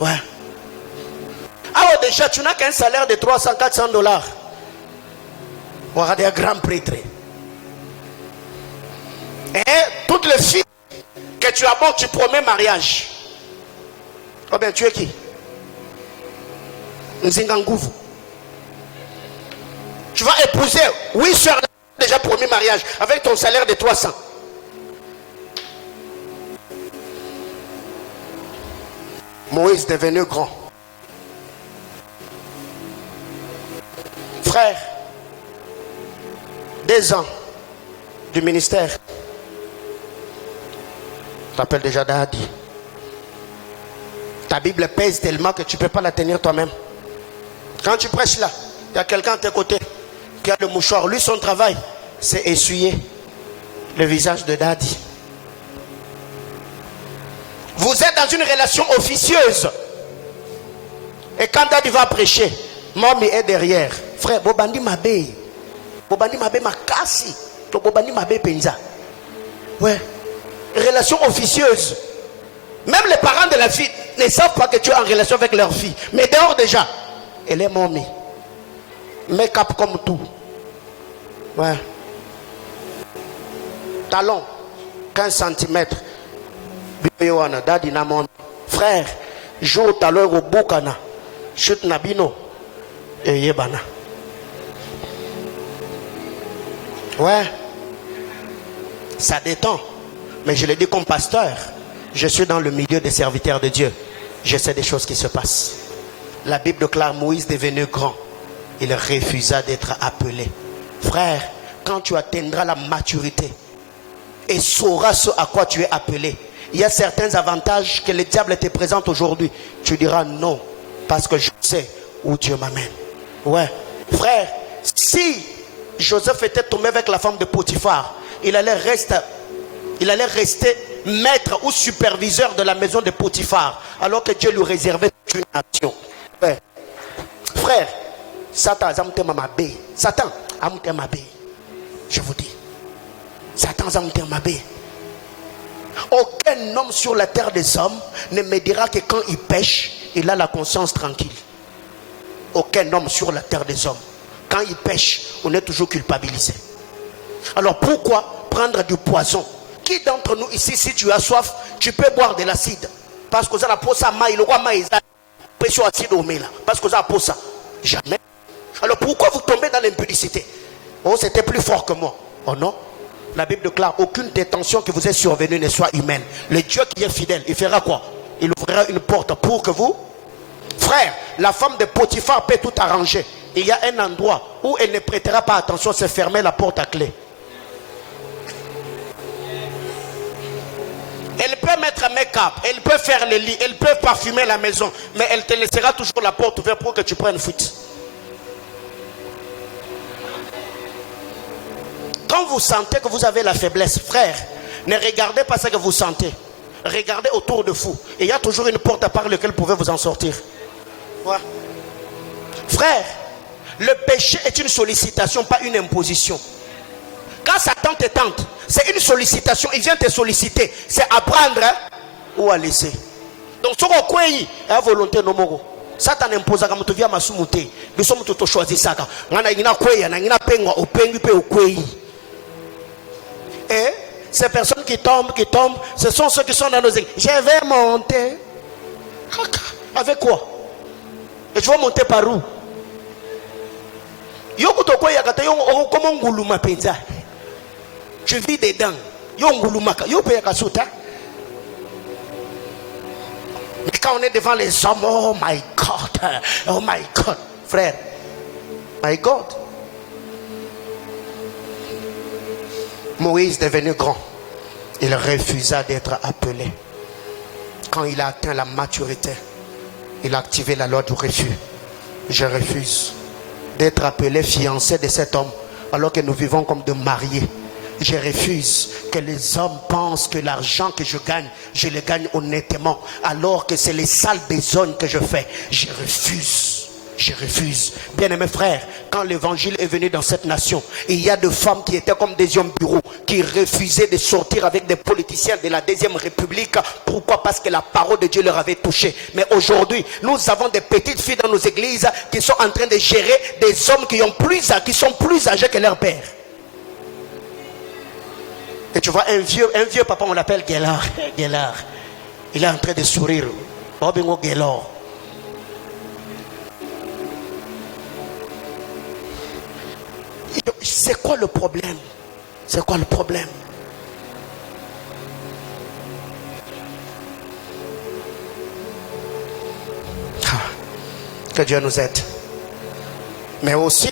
ouais. Alors déjà tu n'as qu'un salaire de 300-400 $. On a des grands prêtres. Et toutes les filles que tu abordes, tu promets mariage. Oh bien, tu es qui? Nzingangouvou. Tu vas épouser 8 soeurs déjà promis mariage avec ton salaire de 300. Moïse est devenu grand. Frère, 2 ans du ministère. Tu t'appelles déjà Dadi. Ta Bible pèse tellement que tu ne peux pas la tenir toi-même. Quand tu prêches là, il y a quelqu'un à tes côtés qui a le mouchoir. Lui, son travail, c'est essuyer le visage de Dadi. Vous êtes dans une relation officieuse. Et quand Dadi va prêcher, Mommy est derrière. Frère, Bobandi Mabé. Bobandi Mabé Makasi. Bobandi Mabé Penza. Ouais. Relation officieuse. Même les parents de la fille ne savent pas que tu es en relation avec leur fille. Mais dehors déjà, elle est Mommy. Make-up comme tout. Ouais. Talon, 15 cm. Dadi na Mommy. Frère, joue talon au Boukana. Chute Nabino. Et Yebana. Ouais. Ça détend. Mais je le dis comme pasteur. Je suis dans le milieu des serviteurs de Dieu. Je sais des choses qui se passent. La Bible déclare Moïse devenu grand. Il refusa d'être appelé. Frère, quand tu atteindras la maturité et sauras ce à quoi tu es appelé, il y a certains avantages que le diable te présente aujourd'hui. Tu diras non, parce que je sais où Dieu m'amène. Ouais. Frère, si Joseph était tombé avec la femme de Potiphar, il allait rester maître ou superviseur de la maison de Potiphar, alors que Dieu lui réservait une nation. Ouais. Frère, Satan, Satan, je vous dis, Satan, aucun homme sur la terre des hommes ne me dira que quand il pêche, il a la conscience tranquille. Aucun homme sur la terre des hommes. Quand il pêche, on est toujours culpabilisé. Alors pourquoi prendre du poison? Qui d'entre nous ici, si tu as soif, tu peux boire de l'acide? Parce que ça la pose à maï, le roi maïs, pression acide au là. Parce que ça pose ça. Jamais. Alors pourquoi vous tombez dans l'impudicité? Oh, c'était plus fort que moi. Oh non. La Bible déclare aucune détention qui vous est survenue ne soit humaine. Le Dieu qui est fidèle, il fera quoi? Il ouvrira une porte pour que vous. Frère, la femme de Potiphar peut tout arranger. Il y a un endroit où elle ne prêtera pas attention, c'est fermer la porte à clé. Elle peut mettre un make-up, elle peut faire les lits, elle peut parfumer la maison, mais elle te laissera toujours la porte ouverte pour que tu prennes fuite. Quand vous sentez que vous avez la faiblesse, frère, ne regardez pas ce que vous sentez. Regardez autour de vous. Et il y a toujours une porte par laquelle vous pouvez vous en sortir. Ouais. Frère, le péché est une sollicitation, pas une imposition. Quand Satan te tente, c'est une sollicitation. Il vient te solliciter. C'est à prendre ou à laisser. Donc, ce qu'on est à volonté, non, moro. Satan impose à tu viens m'assumuter. Nous sommes tous choisis ça. Et ces personnes qui tombent, ce sont ceux qui sont dans nos églises. Je vais monter. Avec quoi? Et tu vas monter par où? tu vis dedans. Yo ngulumaka, yo paye kasuta. Mais quand on est devant les hommes, oh my God, frère, my God. Moïse devenu grand, il refusa d'être appelé. Quand il a atteint la maturité, il a activé la loi du refus. Je refuse d'être appelé fiancé de cet homme alors que nous vivons comme de mariés. Je refuse que les hommes pensent que l'argent que je gagne, je le gagne honnêtement, alors que c'est les sales besognes que je fais. Je refuse. Je refuse. Bien-aimés frères, quand l'évangile est venu dans cette nation, il y a des femmes qui étaient comme des hommes bureaux, qui refusaient de sortir avec des politiciens de la Deuxième République. Pourquoi? Parce que la parole de Dieu leur avait touché. Mais aujourd'hui, nous avons des petites filles dans nos églises qui sont en train de gérer des hommes qui sont plus âgés que leur père. Et tu vois un vieux papa, on l'appelle Guélard. Guélard. Il est en train de sourire. Obingo Guélard. C'est quoi le problème? C'est quoi le problème? Que Dieu nous aide. Mais aussi,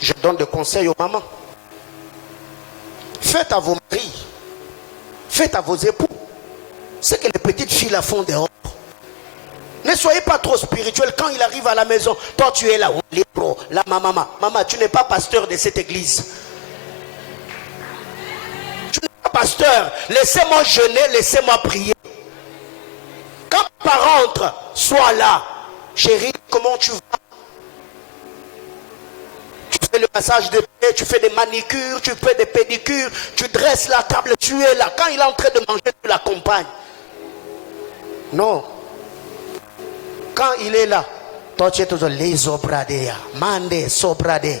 je donne des conseils aux mamans. Faites à vos maris, faites à vos époux ce que les petites filles la font dehors. Ne soyez pas trop spirituel. Quand il arrive à la maison, toi tu es là, la maman, tu n'es pas pasteur de cette église. Tu n'es pas pasteur. Laissez-moi jeûner, laissez-moi prier. Quand papa rentre, sois là. Chérie, comment tu vas? Tu fais le massage de pied, tu fais des manicures, tu fais des pédicures, tu dresses la table, tu es là. Quand il est en train de manger, tu l'accompagnes. Non. Quand il est là, toi tu es toujours les obradea, mande sobrade,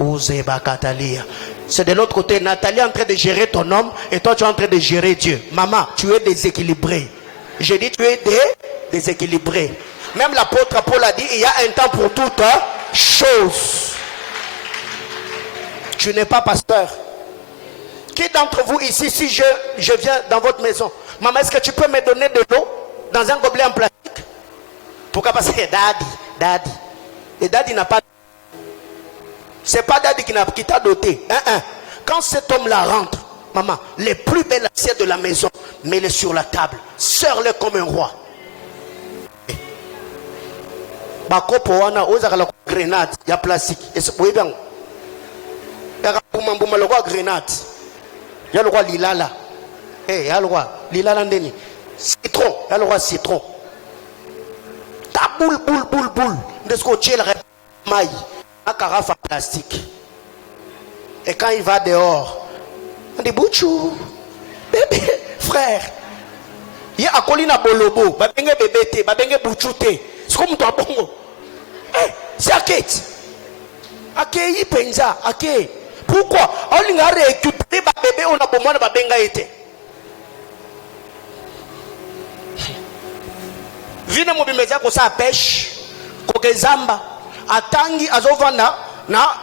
uzeba katalia. C'est de l'autre côté, Nathalie est en train de gérer ton homme et toi tu es en train de gérer Dieu. Maman, tu es déséquilibré. J'ai dit tu es déséquilibré. Même l'apôtre Paul a dit il y a un temps pour toute chose. Tu n'es pas pasteur. Qui d'entre vous ici, si je viens dans votre maison, maman, est-ce que tu peux me donner de l'eau dans un gobelet en plastique? Pourquoi? Parce que daddy. Et daddy n'a pas. C'est pas daddy qui t'a doté. Quand cet homme-là rentre, maman, les plus belles assiettes de la maison, mets-les sur la table. Sers-le comme un roi. Bakopo wana oza kala grenade ya plastique. Oui bien. Ya bouma le roi grenade. Ya le roi lilala. Ya le roi lilala ndeni. Citron, ya le roi citron. Ta boule. Ndesco tchel maille. Un carafe en plastique. Et quand il va dehors, on dit Bouchou, bébé, frère. Il y a Akolina Bolobo, babenge bébé, babenge Bouchoute. C'est comme toi, bongo. C'est Akate. Akei penza, Akei. Pourquoi? On a récupéré bébé, on a besoin de babenga été. Vine mobimeza ko sa pêche, ko kezamba, atangi azovana na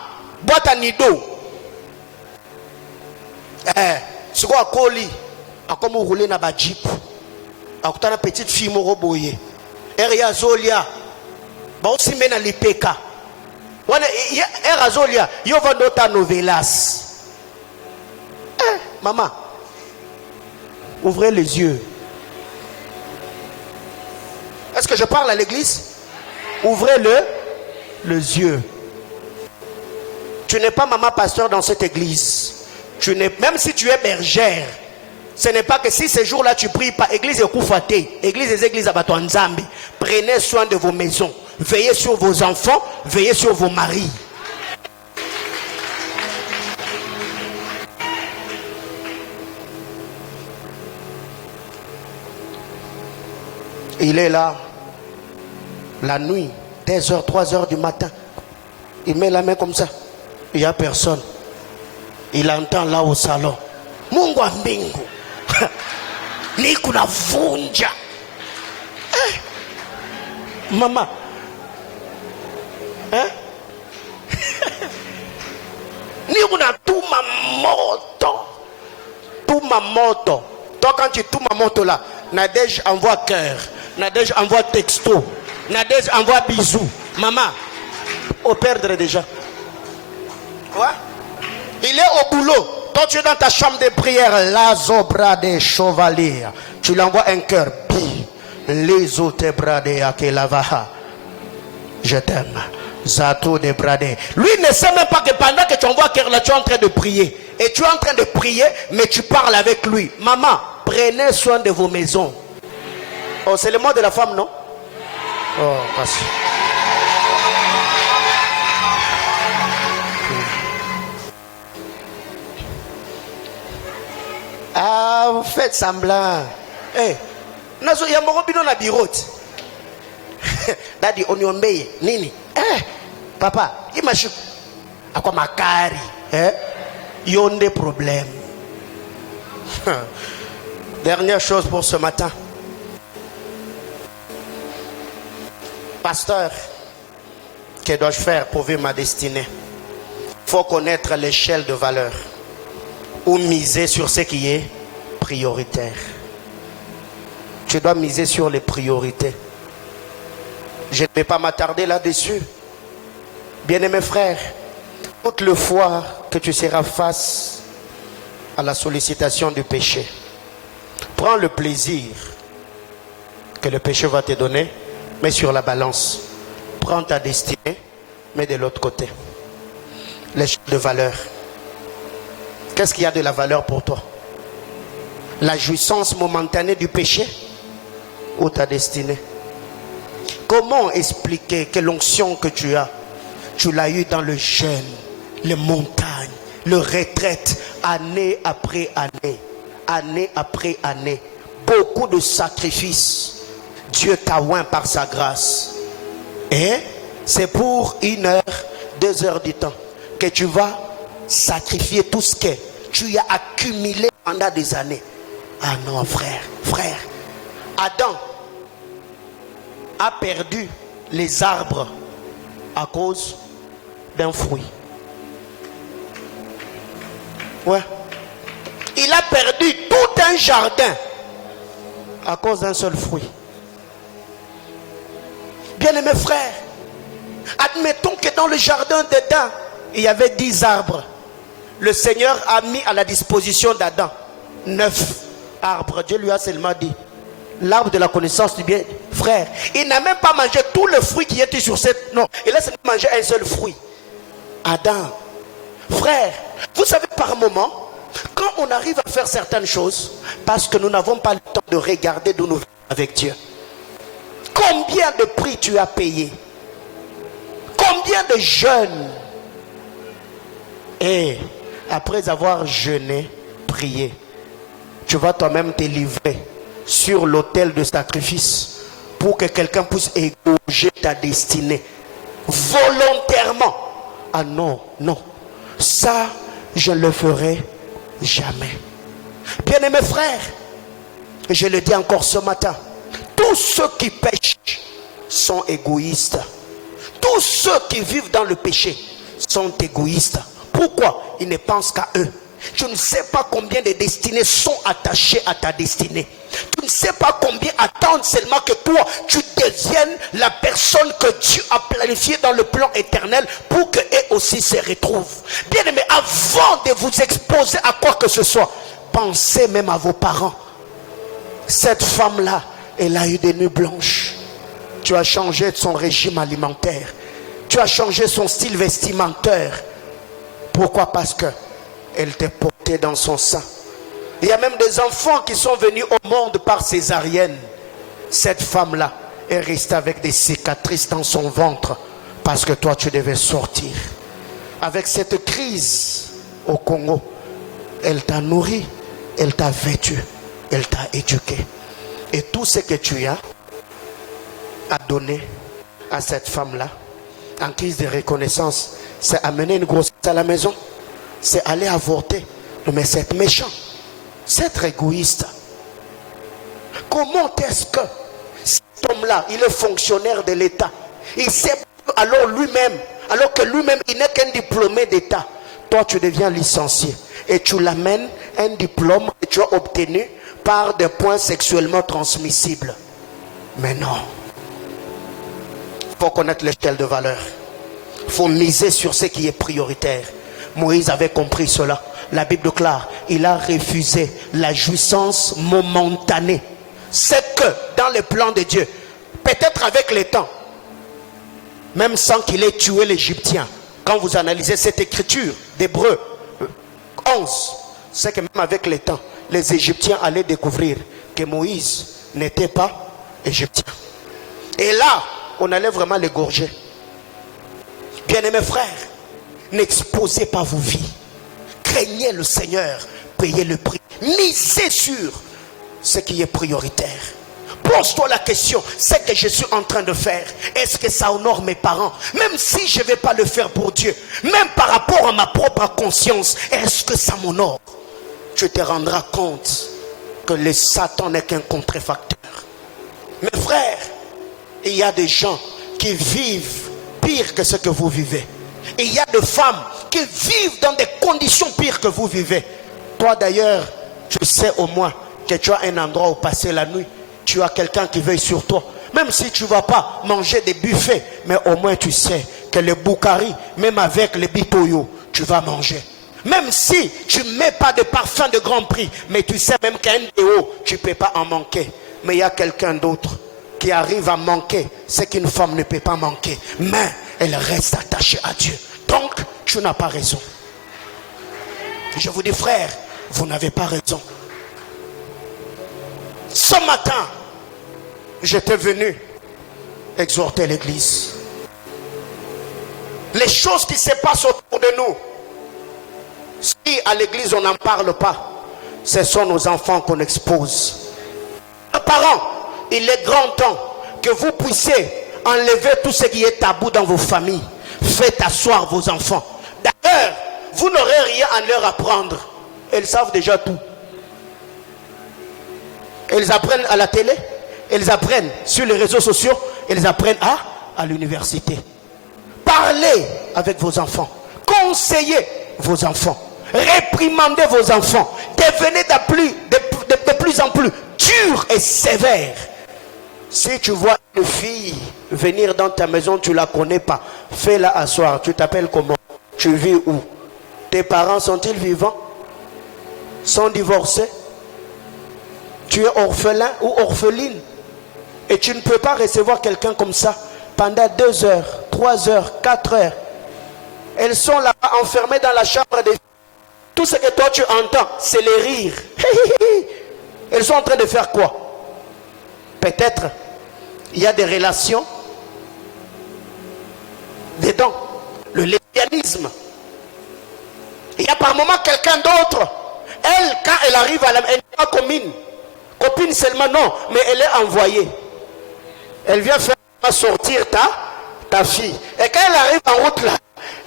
boîte nido. C'est quoi Koli? A comme rouler na ba jeep. A kutana petite fille moko boye. Eria Zolia. Ba aussi mena lipeka. Wana Eria Zolia, yo va nota novelas. Maman. Ouvrez les yeux. Est-ce que je parle à l'église? Ouvrez les yeux. Tu n'es pas maman pasteur dans cette église. Même si tu es bergère, ce n'est pas que si ces jours-là tu pries pas, église et koufaté, église abato nzambi. Prenez soin de vos maisons. Veillez sur vos enfants, veillez sur vos maris. Il est là, la nuit, 2h, 3h du matin. Il met la main comme ça. Il n'y a personne. Il entend là au salon. Mungu wa mbingu. Ni kuna vunja. Maman. Ni una tout ma moto. Tout ma moto. Toi, quand tu tout ma moto là, Nadège envoie cœur. Nadège envoie texto. Nadège envoie bisous. Maman, au perdre déjà. Quoi? Il est au boulot. Toi, tu es dans ta chambre de prière. La zobra des chevaliers. Tu lui envoies un cœur. Les autres bradés à Kelavaha. Je t'aime. Zato de bradé. Lui ne sait même pas que pendant que tu envoies cœur là, tu es en train de prier. Et tu es en train de prier, mais tu parles avec lui. Maman, prenez soin de vos maisons. Oh, c'est le mot de la femme, non? Oh, merci. Ah, vous faites semblant. Eh, nazo ya morobino na birote. Daddy oniombe nini? Papa, imashi akwa makari, yonde problème. Dernière chose pour ce matin. Pasteur, que dois-je faire pour vivre ma destinée? Il faut connaître l'échelle de valeur ou miser sur ce qui est prioritaire. Tu dois miser sur les priorités. Je ne vais pas m'attarder là-dessus. Bien-aimés frères, toute le fois que tu seras face à la sollicitation du péché, prends le plaisir que le péché va te donner, mets sur la balance. Prends ta destinée, mets de l'autre côté. L'échelle de valeur. Qu'est-ce qu'il y a de la valeur pour toi? La jouissance momentanée du péché ou ta destinée? Comment expliquer que l'onction que tu l'as eu dans le jeûne, les montagnes, le retraite, année après année, année après année, beaucoup de sacrifices. Dieu t'a oint par sa grâce. Et c'est pour 1 heure, 2 heures du temps que tu vas sacrifier tout ce que tu as accumulé pendant des années. Ah non, frère. Adam a perdu les arbres à cause d'un fruit. Ouais. Il a perdu tout un jardin à cause d'un seul fruit. Bien-aimés frères, admettons que dans le jardin d'Adam, il y avait 10 arbres. Le Seigneur a mis à la disposition d'Adam 9 arbres. Dieu lui a seulement dit l'arbre de la connaissance du bien. Frère, il n'a même pas mangé tous les fruits qui étaient sur cette... Non, il a seulement mangé un seul fruit. Adam, frère, vous savez par moment, quand on arrive à faire certaines choses, parce que nous n'avons pas le temps de regarder d'où nous venons avec Dieu. Combien de prix tu as payé? Combien de jeûnes? Et après avoir jeûné, prié, tu vas toi-même te livrer sur l'autel de sacrifice pour que quelqu'un puisse égorger ta destinée volontairement. Ah non, ça je ne le ferai jamais. Bien-aimés frères, je le dis encore ce matin, tous ceux qui pêchent sont égoïstes. Tous ceux qui vivent dans le péché sont égoïstes. Pourquoi? Ils ne pensent qu'à eux. Tu ne sais pas combien de destinées sont attachées à ta destinée. Tu ne sais pas combien attendent seulement que toi, tu deviennes la personne que Dieu a planifiée dans le plan éternel pour qu'eux aussi se retrouvent. Bien aimé, avant de vous exposer à quoi que ce soit, pensez même à vos parents. Cette femme-là, elle a eu des nuits blanches. Tu as changé son régime alimentaire. Tu as changé son style vestimentaire. Pourquoi? Parce que elle t'est portée dans son sein. Il y a même des enfants qui sont venus au monde par césarienne. Cette femme-là est restée avec des cicatrices dans son ventre parce que toi tu devais sortir. Avec cette crise au Congo, elle t'a nourri, elle t'a vêtu, elle t'a éduqué. Et tout ce que tu as donné à cette femme-là, en crise de reconnaissance, c'est amener une grossesse à la maison, c'est aller avorter. Mais c'est méchant, c'est être égoïste. Comment est-ce que cet homme-là, il est fonctionnaire de l'État, il sait alors lui-même, alors que lui-même il n'est qu'un diplômé d'État, toi tu deviens licencié et tu l'amènes un diplôme que tu as obtenu par des points sexuellement transmissibles. Mais non. Il faut connaître l'échelle de valeur. Il faut miser sur ce qui est prioritaire. Moïse avait compris cela. La Bible déclare, il a refusé la jouissance momentanée. C'est que dans le plan de Dieu, peut-être avec le temps, même sans qu'il ait tué l'Égyptien, quand vous analysez cette écriture d'Hébreux 11, c'est que même avec le temps, les Égyptiens allaient découvrir que Moïse n'était pas Égyptien. Et là, on allait vraiment l'égorger. Bien-aimés frères, n'exposez pas vos vies. Craignez le Seigneur, payez le prix. Misez sur ce qui est prioritaire. Pose-toi la question, ce que je suis en train de faire, est-ce que ça honore mes parents? Même si je ne vais pas le faire pour Dieu, même par rapport à ma propre conscience, est-ce que ça m'honore? Tu te rendras compte que le Satan n'est qu'un contrefacteur. Mes frères, il y a des gens qui vivent pire que ce que vous vivez. Et il y a des femmes qui vivent dans des conditions pires que vous vivez. Toi d'ailleurs, tu sais au moins que tu as un endroit où passer la nuit. Tu as quelqu'un qui veille sur toi. Même si tu ne vas pas manger des buffets, mais au moins tu sais que le boukari, même avec les bitoyo, tu vas manger. Même si tu ne mets pas de parfum de grand prix, mais tu sais même qu'un déo, tu ne peux pas en manquer. Mais il y a quelqu'un d'autre qui arrive à manquer ce qu'une femme ne peut pas manquer. Mais elle reste attachée à Dieu. Donc, tu n'as pas raison. Je vous dis, frère, vous n'avez pas raison. Ce matin, j'étais venu exhorter l'église. Les choses qui se passent autour de nous, si à l'église on n'en parle pas, ce sont nos enfants qu'on expose. Parents, il est grand temps que vous puissiez enlever tout ce qui est tabou dans vos familles. Faites asseoir vos enfants. D'ailleurs, vous n'aurez rien à leur apprendre. Elles savent déjà tout. Elles apprennent à la télé, elles apprennent sur les réseaux sociaux, elles apprennent à l'université. Parlez avec vos enfants. Conseillez vos enfants. Réprimandez vos enfants. Devenez de plus en plus dur et sévère. Si tu vois une fille venir dans ta maison, tu ne la connais pas, fais-la asseoir. Tu t'appelles comment? Tu vis où? Tes parents sont-ils vivants? Sont divorcés? Tu es orphelin ou orpheline? Et tu ne peux pas recevoir quelqu'un comme ça pendant 2 heures, 3 heures, 4 heures. Elles sont là-bas enfermées dans la chambre des filles. Tout ce que toi tu entends, c'est les rires. Elles sont en train de faire quoi? Peut-être il y a des relations dedans. Le lesbianisme. Il y a par moment quelqu'un d'autre. Elle, quand elle arrive à la maison, elle n'est pas copine seulement, non, mais elle est envoyée. Elle vient faire sortir ta fille. Et quand elle arrive en route là,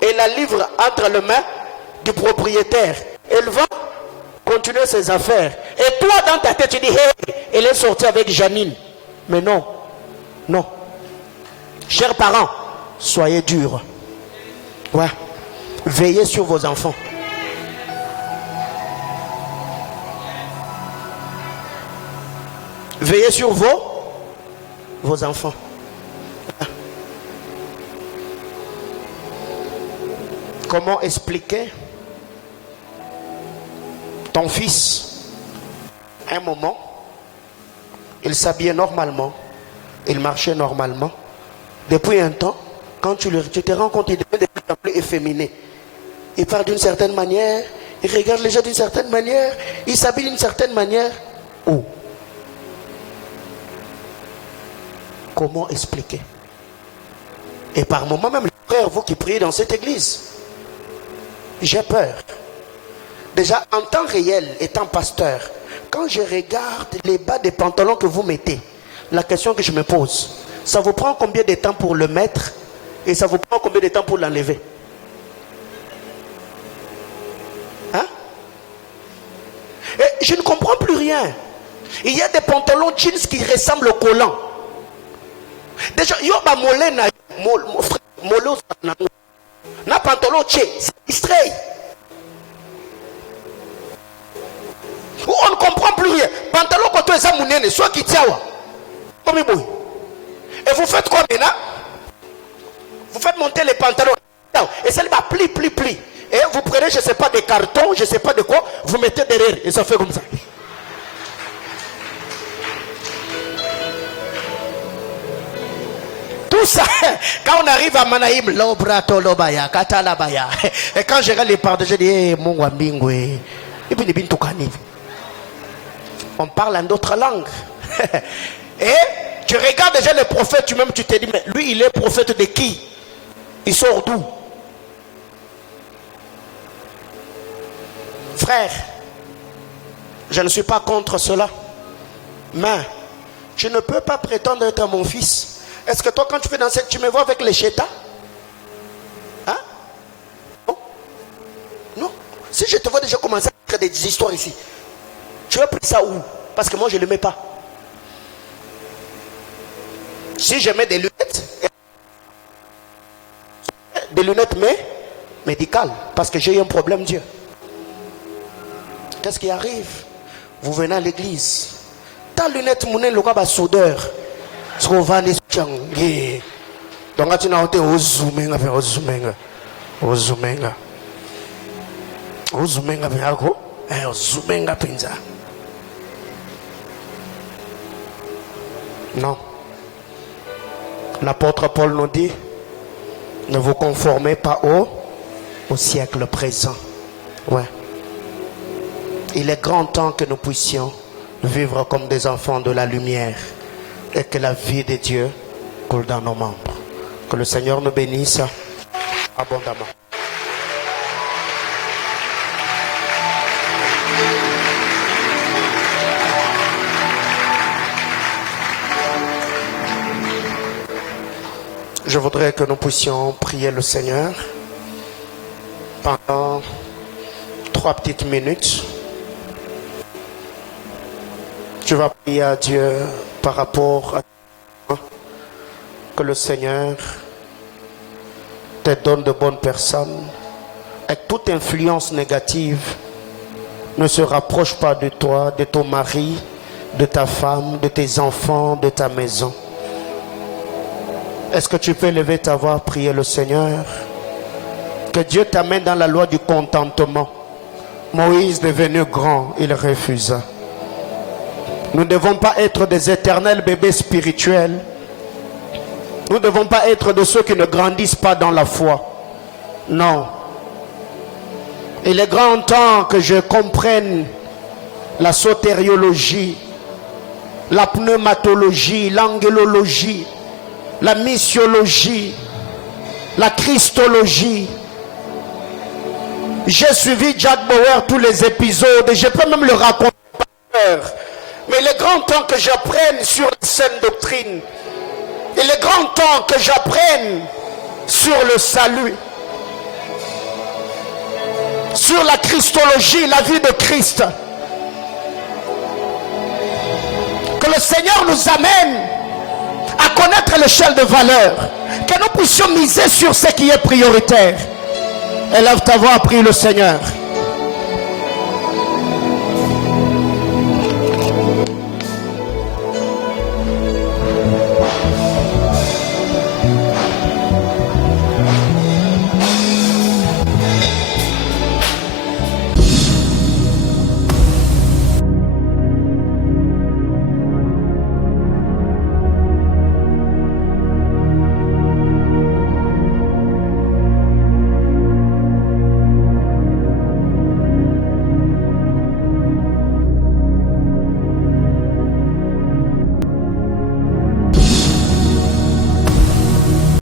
elle la livre entre les mains du propriétaire. Elle va continuer ses affaires. Et toi, dans ta tête, tu dis, hey, elle est sortie avec Janine. Mais non, non. Chers parents, soyez durs. Ouais. Veillez sur vos enfants. Veillez sur vos enfants. Comment expliquer ton fils? Un moment, il s'habillait normalement, il marchait normalement. Depuis un temps, quand tu te rends compte, il devient de plus en plus efféminé. Il parle d'une certaine manière, il regarde les gens d'une certaine manière, il s'habille d'une certaine manière. Oh. Comment expliquer? Et par moments même, les frères, vous qui priez dans cette église, j'ai peur. Déjà, en temps réel, étant pasteur, quand je regarde les bas des pantalons que vous mettez, la question que je me pose, ça vous prend combien de temps pour le mettre et ça vous prend combien de temps pour l'enlever? Hein? Et je ne comprends plus rien. Il y a des pantalons jeans qui ressemblent au collant. Déjà, il y a des mollet na pantalon c'est distrait. lui, pantalon quand tu es amoureux, soit qui tient. Et vous faites quoi maintenant? Vous faites monter les pantalons. Et ça va pli. Et vous prenez, je ne sais pas, des cartons, je ne sais pas de quoi, vous mettez derrière. Et ça fait comme ça. Tout ça, quand on arrive à Manaïm, l'obrato lobaya, katalabaya. Et quand je regarde les pardons, je dis, mon wambingwe. Et puis les bintoukani. On parle en d'autres langues. Et tu regardes déjà les prophètes, tu-même tu te dis, mais lui il est prophète de qui? Il sort d'où? Frère, je ne suis pas contre cela. Mais tu ne peux pas prétendre être mon fils. Est-ce que toi quand tu fais dans cette, tu me vois avec les chétas? Hein? Non. Non. Si je te vois déjà commencer à écrire des histoires ici, tu as pris ça où? Parce que moi je ne le mets pas. Si je mets des lunettes mais médicales, parce que j'ai eu un problème, Dieu. Qu'est-ce qui arrive? Vous venez à l'église. Ta lunette, mon nez, le gars, soudeur. Ce qu'on va aller changer. Donc, tu n'as pas au zoomer, au zoomer, au zoomer, au zoomer, au zoomer, pinza. Non. L'apôtre Paul nous dit, ne vous conformez pas au siècle présent. Ouais. Il est grand temps que nous puissions vivre comme des enfants de la lumière et que la vie de Dieu coule dans nos membres. Que le Seigneur nous bénisse abondamment. Je voudrais que nous puissions prier le Seigneur pendant 3 petites minutes. Tu vas prier à Dieu par rapport à que le Seigneur te donne de bonnes personnes et que toute influence négative ne se rapproche pas de toi, de ton mari, de ta femme, de tes enfants, de ta maison. Est-ce que tu peux lever ta voix, prier le Seigneur? Que Dieu t'amène dans la loi du contentement. Moïse devenu grand, il refusa. Nous ne devons pas être des éternels bébés spirituels. Nous ne devons pas être de ceux qui ne grandissent pas dans la foi. Non. Il est grand temps que je comprenne la sotériologie, la pneumatologie, l'angélologie, la missiologie, la christologie. J'ai suivi Jack Bauer tous les épisodes et je peux même le raconter par cœur. Mais il est grand temps que j'apprenne sur la saine doctrine. Il est grand temps que j'apprenne sur le salut, sur la christologie, la vie de Christ. Que le Seigneur nous amène à connaître l'échelle de valeur, que nous puissions miser sur ce qui est prioritaire. Élève ta voix, prie le Seigneur.